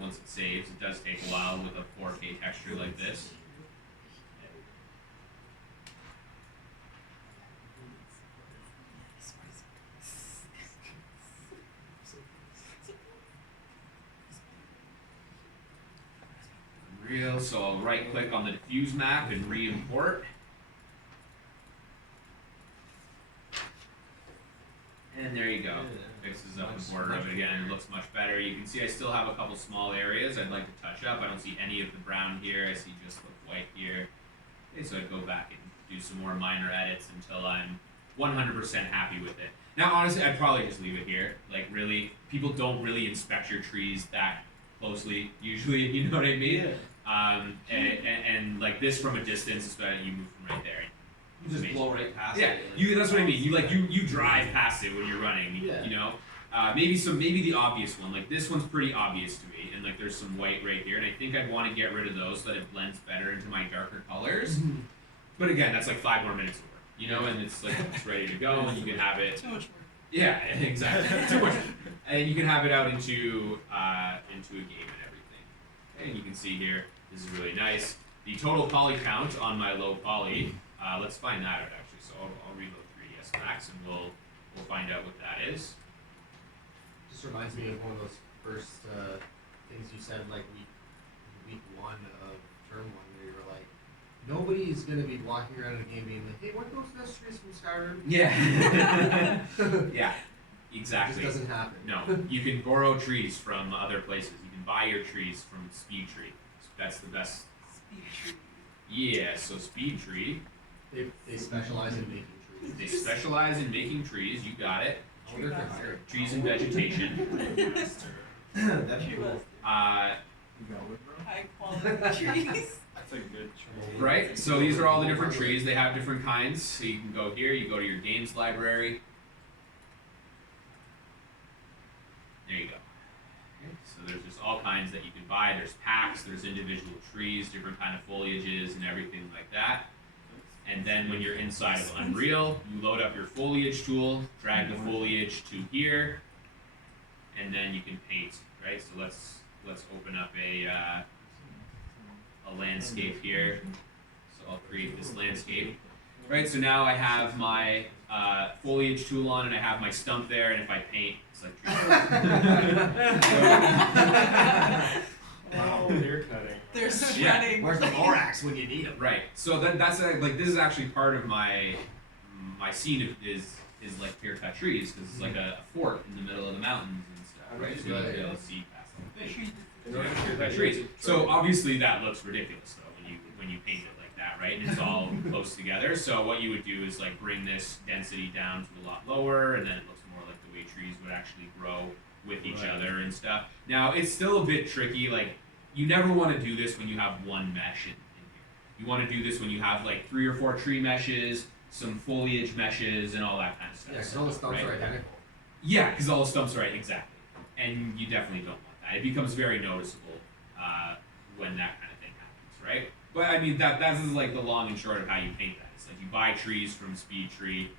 Once it saves, it does take a while with a 4K texture like this. Unreal, so I'll right click on the diffuse map and re-import. And there you go. Fixes up the border of it again. It looks much better. You can see I still have a couple small areas I'd like to touch up. I don't see any of the brown here. I see just the white here. Okay, so I'd go back and do some more minor edits until I'm 100% happy with it. Now, honestly, I'd probably just leave it here. Like, really, people don't really inspect your trees that closely, usually, if you know what I mean. And like this from a distance, it's better you move from right there. You just blow right past Yeah, it. that's what I mean. You drive past it when you're running. Yeah. Maybe the obvious one. Like this one's pretty obvious to me, and like there's some white right here, and I think I'd want to get rid of those so that it blends better into my darker colors. But again, that's like 5 more minutes of work, and it's like it's ready to go, and you can have it. Too much work. Yeah, exactly. Too much, and you can have it out into a game and everything. And you can see here, this is really nice. The total poly count on my low poly. Let's find that out actually. So I'll reload 3ds Max and we'll find out what that is. Just reminds me of one of those first things you said like week 1 of term 1 where you were like, nobody's gonna be walking around in a game being like, hey, weren't those trees from Skyrim? Yeah. Yeah. Exactly. It just doesn't happen. No, you can borrow trees from other places. You can buy your trees from Speed Tree. That's the best. Speed tree. Yeah. So Speed Tree. They specialize in making trees. They specialize in making trees. You got it. I wonder if they're hiring. Trees and vegetation. That'd be cool. High quality trees. That's a good tree. Right. So these are all the different trees. They have different kinds. So you can go here. You go to your games library. There you go. Okay, so there's just all kinds that you can buy. There's packs, there's individual trees, different kind of foliages and everything like that. And then when you're inside of Unreal, you load up your foliage tool, drag the foliage to here, and then you can paint, right? So let's open up a landscape here. So I'll create this landscape. Right, so now I have my foliage tool on and I have my stump there, and if I paint, it's like Wow, clear cutting. They're spreading. Where's the borax when you need them? right. So that's like this is actually part of my scene is like clear cut trees because it's like a fort in the middle of the mountains and stuff, right? So you'll be able to see past the thing. In order to Clear clear cut trees. So obviously that looks ridiculous though when you paint it like that, right? And it's all close together. So what you would do is like bring this density down to a lot lower, and then it looks more like the way trees would actually grow with each other and stuff. Now it's still a bit tricky. Like you never want to do this when you have one mesh in here. You want to do this when you have like 3 or 4 tree meshes, some foliage meshes, and all that kind of stuff. Yeah, because all the stumps right? are identical. Yeah, because all the stumps are right, exactly. And you definitely don't want that. It becomes very noticeable when that kind of thing happens, right? But I mean, that is like the long and short of how you paint that. It's like you buy trees from Speed Tree,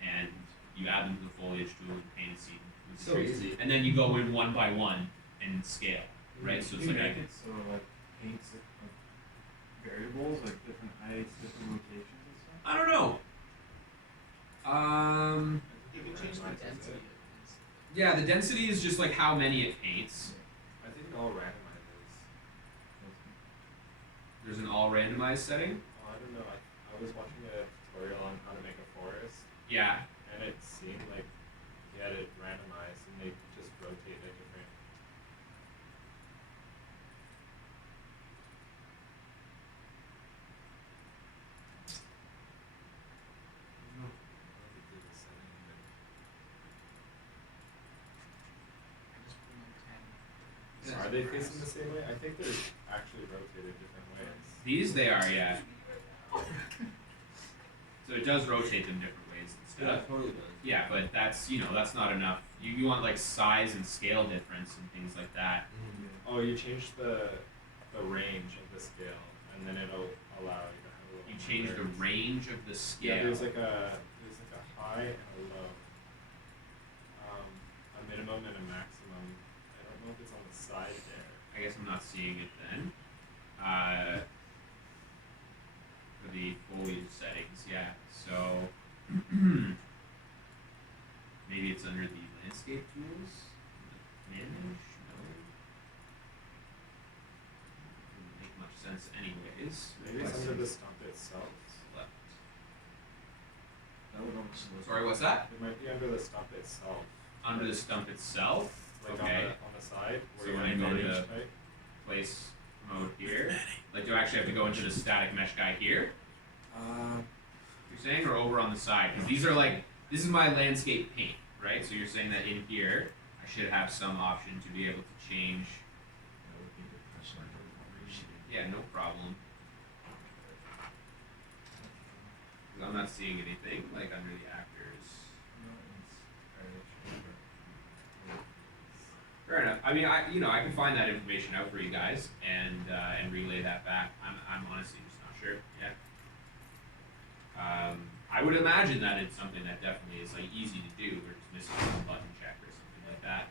and you add them to the foliage tool and paint a scene with the So trees. easy. And then you go in one by one and scale, right? So it's you like make it so like paints like variables, like different heights, different locations and stuff. I don't know. You can change the density. Yeah, the density is just like how many it paints. I think it all randomizes. There's an all randomized setting. I don't know. I was watching a tutorial on how to make a forest, Yeah. and it seemed like you had it randomized, and they just rotate at different. I don't know if it did the setting, but are they facing the same way? I think they're actually rotated different ways. These they are, yeah. So it does rotate them different ways and stuff. Totally does. Yeah, but that's that's not enough. You want like size and scale difference and things like that. Oh, you change the range of the scale, and then it'll allow you to have a little. You change the variance. range of the scale. Yeah, there's like a high and a low. A minimum and a maximum. I don't know if it's on the side there. I guess I'm not seeing it then. For the foliage settings, yeah. So maybe it's under the landscape tools. Manage? No. Wouldn't make much sense anyways. Maybe it's under the stump itself. Left. That would almost look. Sorry, what's that? It might be under the stump itself. Under the stump itself. Like Okay. on the side. So Where when I you go manage to- type. Place mode here. Like, do I actually have to go into the static mesh guy here? You're saying, or over on the side? Because these are like, this is my landscape paint, right? So you're saying that in here, I should have some option to be able to change. Yeah, no problem. 'Cause I'm not seeing anything like under the actors. Fair enough. I mean, I can find that information out for you guys and relay that back. I'm honestly just not sure. Yeah. I would imagine that it's something that definitely is like easy to do. We're just missing some button check or something like that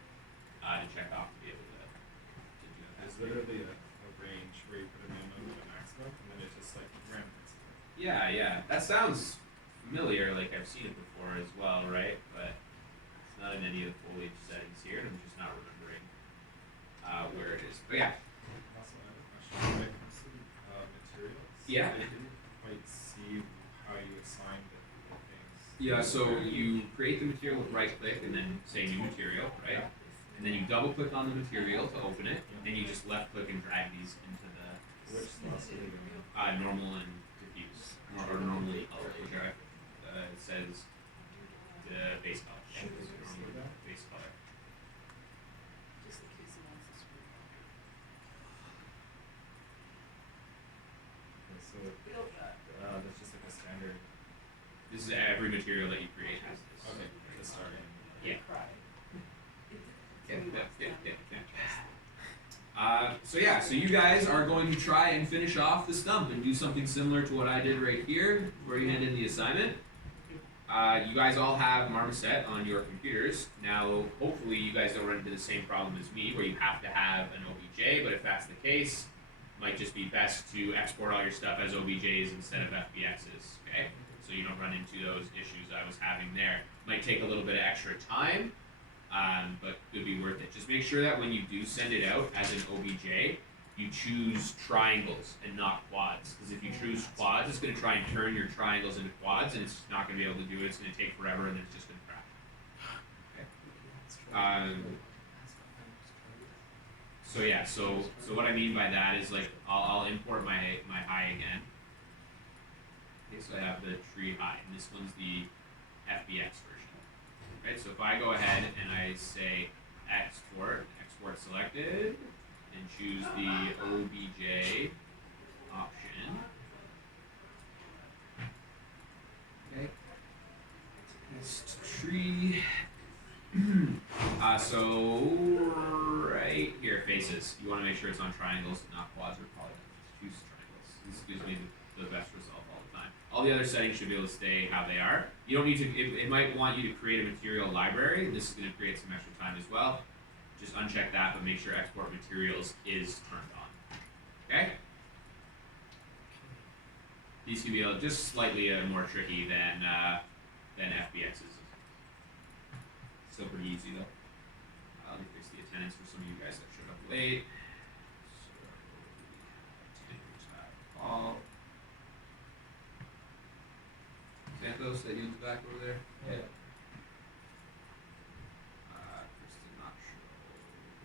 to check off to be able to do that. It's literally a range where you put a minimum and a maximum, and then it just like randoms. Yeah, yeah. That sounds familiar. Like I've seen it before as well, right? But it's not in any of the foliage settings here, and I'm just not remembering where it is. But yeah. Also, I have a question when it comes to materials. Yeah. I didn't quite see how you assign the things. Yeah, so you create the material with right click and then say new material, right? And then you double click on the material to open it, then you just left click and drag these into the Which slots are you doing? normal and diffuse, or normally color, which are, it says the base color. Should we see that? Base color. Just in case it wants to screw up. Okay, so that's just like a standard. This is every material that you create has this. Okay, just starting. Yeah. Cry. So you guys are going to try and finish off the stump and do something similar to what I did right here, where you hand in the assignment. You guys all have Marmoset on your computers. Now, hopefully you guys don't run into the same problem as me, where you have to have an OBJ, but if that's the case, it might just be best to export all your stuff as OBJs instead of FBXs, okay? so you don't run into those issues I was having there. Might take a little bit of extra time, but could be worth it. Just make sure that when you do send it out as an OBJ, you choose triangles and not quads. Because if you choose quads, it's going to try and turn your triangles into quads, and it's not going to be able to do it. It's going to take forever, and then it's just going to crash. Okay. So yeah, so what I mean by that is like I'll import my high again. Okay, so I have the tree high, and this one's the FBX version. Right, so if I go ahead and I say export selected, and choose the OBJ option. Okay. Next tree. So right here, faces. You want to make sure it's on triangles, not quads or polygons. Just choose triangles. This gives me the best result all the time. All the other settings should be able to stay how they are. You don't need to. It might want you to create a material library. This is going to create some extra time as well. Just uncheck that, but make sure export materials is turned on. Okay. These can be just slightly more tricky than FBX's. Still pretty easy though. Let me fix the attendance for some of you guys that showed up late. So, Paul. Santos, that you in the back over there? Yeah. Kristen not show.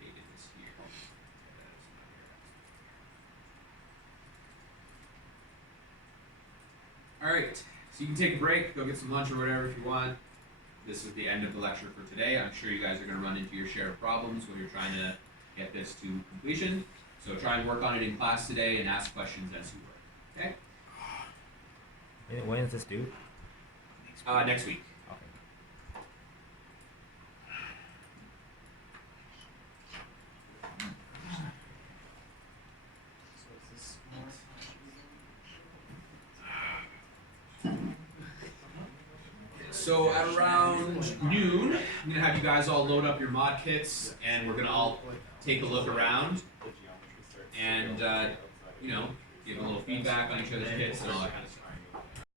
Hayden is here. That is not here. Alright, so you can take a break, go get some lunch or whatever if you want. This is the end of the lecture for today. I'm sure you guys are going to run into your share of problems when you're trying to get this to completion. So try and work on it in class today and ask questions as you work. Okay? When is this due? Next week. Okay. So at around noon, I'm going to have you guys all load up your mod kits, and we're going to all take a look around and, you know, give a little feedback on each other's kits and all that kind of stuff.